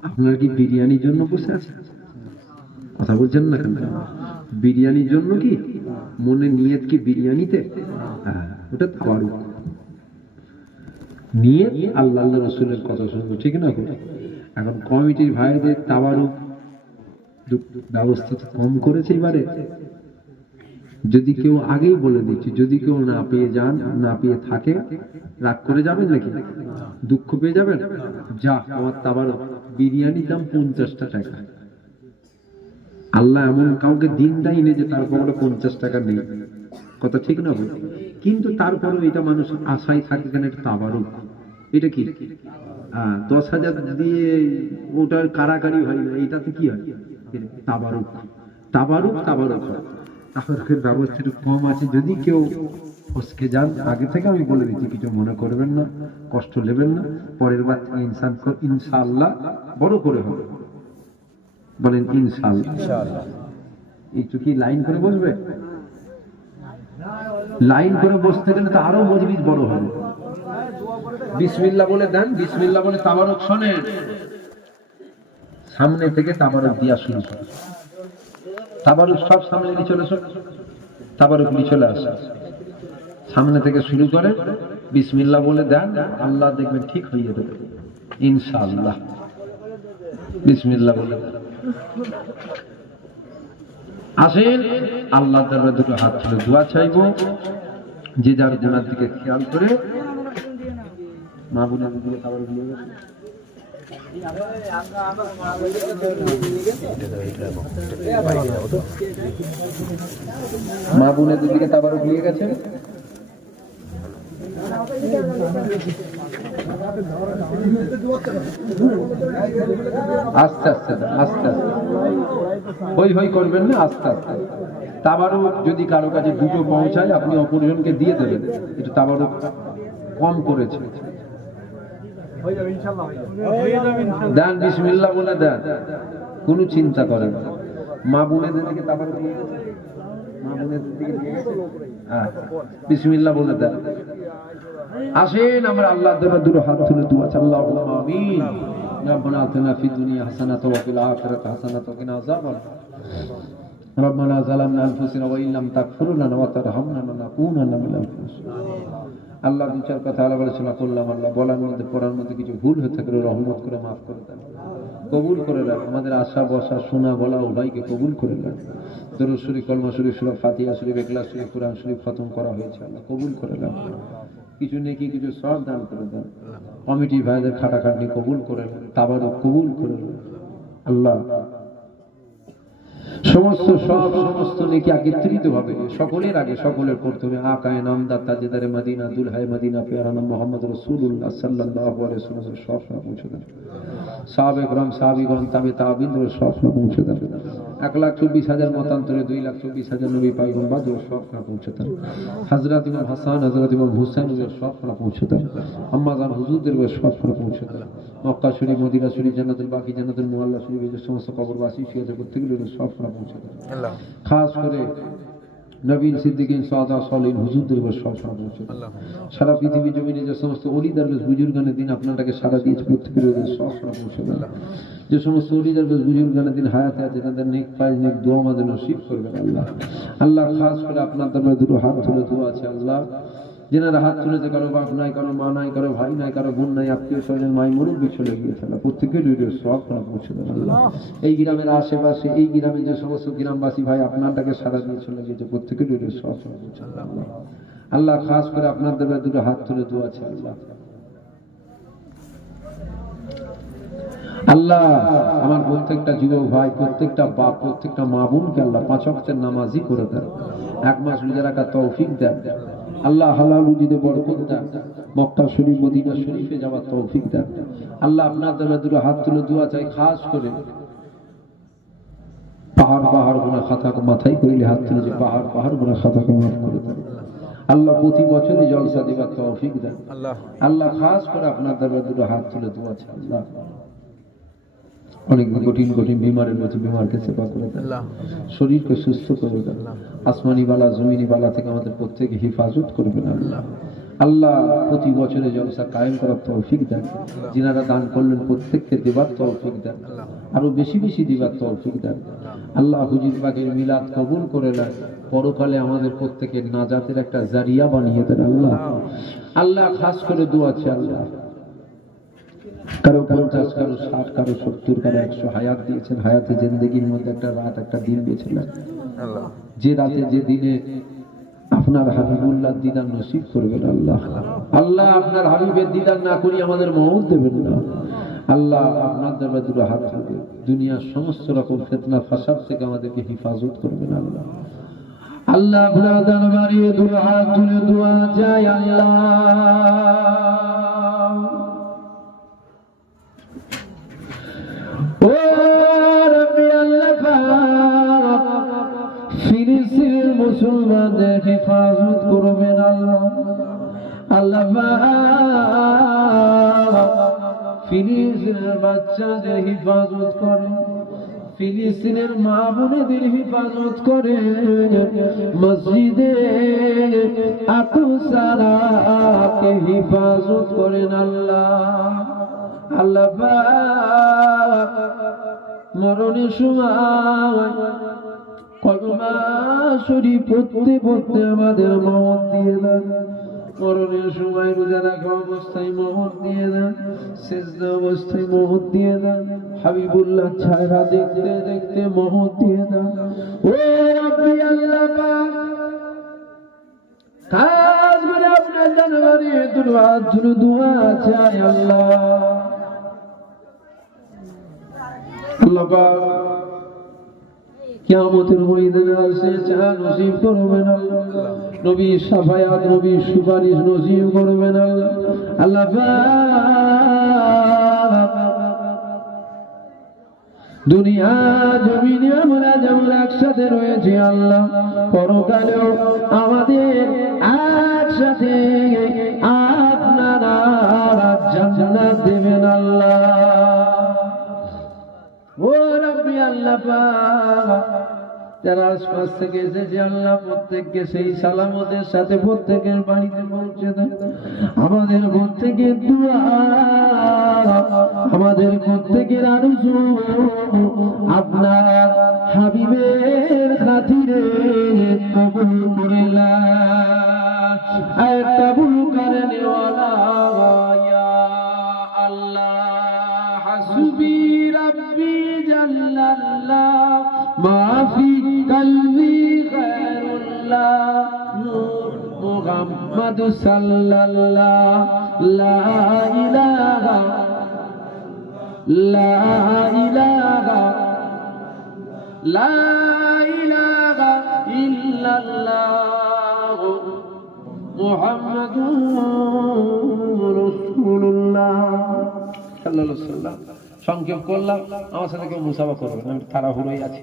আপনারা কি বিরিয়ানির জন্য বসে আছেন? কথা বলছেন না কেন? বিরিয়ানির জন্য কি মনে নিয়ত কি বিরিয়ানিতে? ওটা তাওয়ারুক নিয়ত, আল্লাহ রাসূলের কথা শুনবো, ঠিক না? এখন কমিটির ভাইদের তাওয়ারুক ব্যবস্থা কম করেছে এবারে। যদি কেউ আগেই বলে দিচ্ছি, যদি কেউ না পেয়ে যান, না পেয়ে থাকে, রাগ করে যাবেন নাকি? দুঃখ পেয়ে যাবেন? যা, আমার তাওয়ারুক বিরিয়ানির দাম 50 টাকা। আল্লাহ এমন কাউকে দিন দেয়নি যে তারপর 50 টাকা নেই, কথা ঠিক না? কিন্তু তারপরেও এটা মানুষ আশায় থাকে, কেন? এটা তাওয়ারুক। এটা কি 10,000 দিয়ে ওটার কারাকারি হয় না, এটাতে কি হয়? তাওয়ারুক। তাওয়ারুক তাওয়ারুক তাওয়ারুকের ব্যবস্থা একটু কম আছে। যদি কেউ ফসকে যান, আগে থেকে আমি বলে দিচ্ছি, কিছু মনে করবেন না, কষ্ট নেবেন না। পরের বার ইনশাআল্লাহ বড় করে হবে, বলেন ইনশাআল্লাহ। একটু কি লাইন করে বসবে? লাইন করে বসতে গেলে তো আরো মজলিস বড় হবে। বিসমিল্লাহ বলে দেন, বিসমিল্লাহ বলে তাবারক শোনেন, সামনে থেকে তাবারক দিয়া শুরু করে। তাবারক সব সামনে নিয়ে চলে আসে, তাবারক নিয়ে চলে আসে, সামনে থেকে শুরু করে বিসমিল্লাহ বলে দেন, আল্লাহ দেখবেন ঠিক হয়ে যাবে ইনশাআল্লাহ। বিসমিল্লাহ বলে আসেন, আল্লাহ দরবারে দুটো হাত তুলে দোয়া চাইবো। যে যার গুনার দিকে খেয়াল করে, মা বোনের দিকে খাবার দিয়ে গেছে, মা বোনের দিকে খাবার দিয়ে গেছে। আস্তে আস্তে আস্তে আস্তে হই হই করবেন না, আস্তে আস্তে। তাবারুক যদি কারো কাছে দুটো পৌঁছায়, আপনি অপরজনকে দিয়ে দেবেন, এটা তাবারুক কম করেছে। দেন, বিসমিল্লাহ বলে দেন, কোনো চিন্তা করেন না। মা বোনেদের দিকে তাবারুক দিয়ে গেছে, মা বোনেদের দিকে দিয়ে গেছে, বিসমিল্লাহ বলে দেন। আসেন আমরা আল্লাহর দরবারে দুটো হাত তুলে দোয়া চাই, আল্লাহুম্মা আমিন। রব্বানা আতিনা ফিদ দুনিয়া হাসানাতাও ওয়া ফিল আখিরাতি হাসানাতাও ওয়া কিনা আযাবান নার। রব্বানা যালামনা আনফুসানা ওয়া ইল্লাম তাগফির লানা ওয়া তারহামনা লানাকুনান্না মিনাল খাসিরিন। আল্লাহ দু চার কথা আলোচনা করলাম, আল্লাহ বলার মধ্যে পড়ার মধ্যে কিছু ভুল হয়ে থাকলে রহমত করে মাফ করে দেন, কবুল করে দেন। আমাদের আশা বসা শোনা বলা উভয়কে কবুল করে দেন। দরুদ শরীফ, কলমা শরীফ, সূরা ফাতিহা শরীফ, ইখলাস শরীফ, কুরআন শরীফ খতম করা হয়েছে, আল্লাহ কবুল করে দেন। কিছু নেকি কিছু সব দান করে দেন। কমিটি ভাইদের খাটাখাটনি কবুল করে দেন, তাবারুক কবুল করে দেন। আল্লাহ সমস্ত নেকি একত্রিত ভাবে সকলের আগে, সকলের প্রথমে আকায়ে নামদার তাজেদারে মদিনা, দুলহায়ে মদিনা, পেয়ারা নাম মুহাম্মদ রাসূলুল্লাহ সাল্লাল্লাহু আলাইহি ওয়াসাল্লামের সব পৌঁছে দেন। সাহাবে کرام, সাহাবীগণ, তাবে তাবিঈনদের সব পৌঁছে দেন। 1,24,000 মতান্তরে 2,24,000 নবী পায়গম্বর বাদর সব পৌঁছে দেন। হযরত ইমাম হাসান, হযরত ইমাম হুসাইন এর সব পৌঁছে দেন। আম্মা জান হুজুরদের সব পৌঁছে দেন। মক্কা শরীফ, মদিনা শরীফ, জান্নাতুল বাকি, জান্নাতুল মুআল্লা শরীফ, এই সমস্ত কবরবাসী শুয়ে প্রত্যেকগুলো সব পৌঁছে দেন। খাস করে নবীন, সিদ্দিকিন, সাদা, সালিহিন হুজুরদের সব পৌঁছে দেন। সারা পৃথিবী জমিনে যে সমস্ত ওলি দরবেশ বুজুর্গানের দিন আপনাকে সারা দিয়েছে, প্রত্যেকের সব পৌঁছে দেন। যে সমস্ত ওলি দরবেশ বুজুর্গানের দিন হায়াতে আছে, তাদের নেক ফাইজ, নেক দোয়া আমাদের নসিব করবেন আল্লাহ। আল্লাহ খাস করে আপনার দরবারে দুটো হাত তুলে দোয়া আছে, আল্লাহ যেনারা হাত তুলেছে, কারো বাপ নাই, কারো মা নাই, কারো ভাই নাই, কারো বোন নাই, আত্মীয় স্বজন, মাই মুরব্বী চলে গিয়েছে, প্রত্যেকের সব পৌঁছে দেন আল্লাহ। এই গ্রামের আশেপাশে, এই গ্রামে যে সমস্ত গ্রামবাসী ভাই আপনারটাকে সারা দিয়ে চলে গিয়েছে, প্রত্যেকের সব পৌঁছে দেন আল্লাহ। আল্লাহ খাস করে আপনার দরবারে দুটো হাত তুলে দোয়া আছে, আল্লাহ। আল্লাহ আমার প্রত্যেকটা যুবক ভাই, প্রত্যেকটা বাপ, প্রত্যেকটা মা বোনকে আল্লাহ 5 ওয়াক্তের নামাজি করে দেন, 1 মাস রোজা রাখার তৌফিক দেন আল্লাহ। হালাল রুজিতে বরকত দেন, মক্কা শরীফ, মদিনা শরীফে যাওয়ার তৌফিক দেন আল্লাহ। আপনার দরবারে দুটো হাত তুলে দোয়া চাই, খাস করে পাহাড় পাহাড় গুনাহ খাতাকে মাথায় করিলে হাত তুলে যে পাহাড় পাহাড় গুনাহ খাতাকে মাফ করে দেন আল্লাহ। প্রতি বছরই জলসা দেবার তৌফিক দেন আল্লাহ। খাস করে আপনার দরবারে দুটো হাত তুলে দোয়া চাই আল্লাহ। অনেক কঠিন কঠিন বিমারের মধ্যে বিমারকে সেবা করে দেন, শরীরকে সুস্থ করে দেন, আসমানি বালা জমিনি বালা থেকে আমাদের প্রত্যেকে হেফাজত করবেন আল্লাহ। আল্লাহ প্রতি বছরে জলসা কায়েম করার তৌফিক দেন, যিনারা দান করলেন প্রত্যেককে দেবার তৌফিক দেন, আরো বেশি বেশি দিবার তৌফিক দেন আল্লাহ। হুজুর পাকের মিলাদ কবুল করে নেন, পরকালে আমাদের প্রত্যেকের নাজাতের একটা জারিয়া বানিয়ে দেন আল্লাহ। আল্লাহ খাস করে দোয়া আছে আল্লাহ, কারো 50, কারো 60, কারো 70, কারো 100 হায়াত দিয়েছেন, হায়াতে জিন্দেগির মধ্যে একটা রাত একটা দিন বেছেলেন আল্লাহ, যে রাতে যে দিনে আপনার হাবিবুল্লাহ দিদার নসিব করবেন আল্লাহ। আল্লাহ আপনার হাবিবের দিদার না করি আমাদের মওত দেবেন না আল্লাহ। আপনার দরবারে দুটো হাত তুলে দুনিয়ার সমস্ত রকম ফিতনা ফাসাদ থেকে আমাদেরকে হেফাজত করবেন আল্লাহ। আল্লাহ আপনার দরবারে দুটো হাত তুলে দোয়া চাই আল্লাহ। ও রব্বি আল্লাহ পাক, ফিলিস্তিনের মুসলমানদের হেফাজত করবেন আল্লাহ। আল্লাহ পাক ফিলিস্তিনের বাচ্চাদের হেফাজত করেন, ফিলিস্তিনের মা বোনেদের হেফাজত করেন, মসজিদে আকসাকে হেফাজত করেন আল্লাহ। আল্লাহ পাক মরণের সময় কলমা শরীফ পড়তে পড়তে আমাদের মওত দিয়ে দেন, মরণের সময় রোজা রাখা অবস্থায় মওত দিয়ে দেন, সিজদা অবস্থায় মওত দিয়ে দেন, হাবিবুল্লাহ চেহারা দেখতে দেখতে মওত দিয়ে দেন। ও রব্বি আল্লাহ পাক, কাজ করে আপনার দরবারে দুটো হাত তুলে দোয়া চাই আল্লাহ। আল্লাহ পাক কিয়ামতের ময়দানে আসে চা নসিব করবেন আল্লাহ, নবী শাফায়াত নবী সুপারিশ নসিব করবেন আল্লাহ। আল্লাহ পাক দুনিয়া জমিনে আমরা যেমন একসাথে রয়েছি আল্লাহ, পরকালেও আমাদের একসাথে আপনারা জান্নাত দেবেন আল্লাহ। ও রব্বি আল্লাহ পাক, যারা আশপাশ থেকে এসেছে আল্লাহ প্রত্যেককে সেই সালামতের সাথে প্রত্যেকের বাড়িতে পৌঁছে দেন। আমাদের প্রত্যেকের দুআ, আমাদের প্রত্যেকের আরজু আপনার হাবিবের খাতিরে কবুল করে নেন। আয় কবুল করনে ওয়ালা ইয়া আল্লাহ, হাসবি রব্বি জাল্লাল্লাহ মাফি কলবি গায়রুল্লাহ, নূর মুহাম্মদ সাল্লাল্লাহ, লা ইলাহা লা ইলাহা লা ইলাহা ইল্লাল্লাহ মুহাম্মাদুর রাসূলুল্লাহ সাল্লাল্লাহু আলাইহি ওয়াসাল্লাম। সংক্ষেপ করলাম, আমার সাথে কেউ মুসাফা করবে না, আমি তাড়াহুড়োই আছি।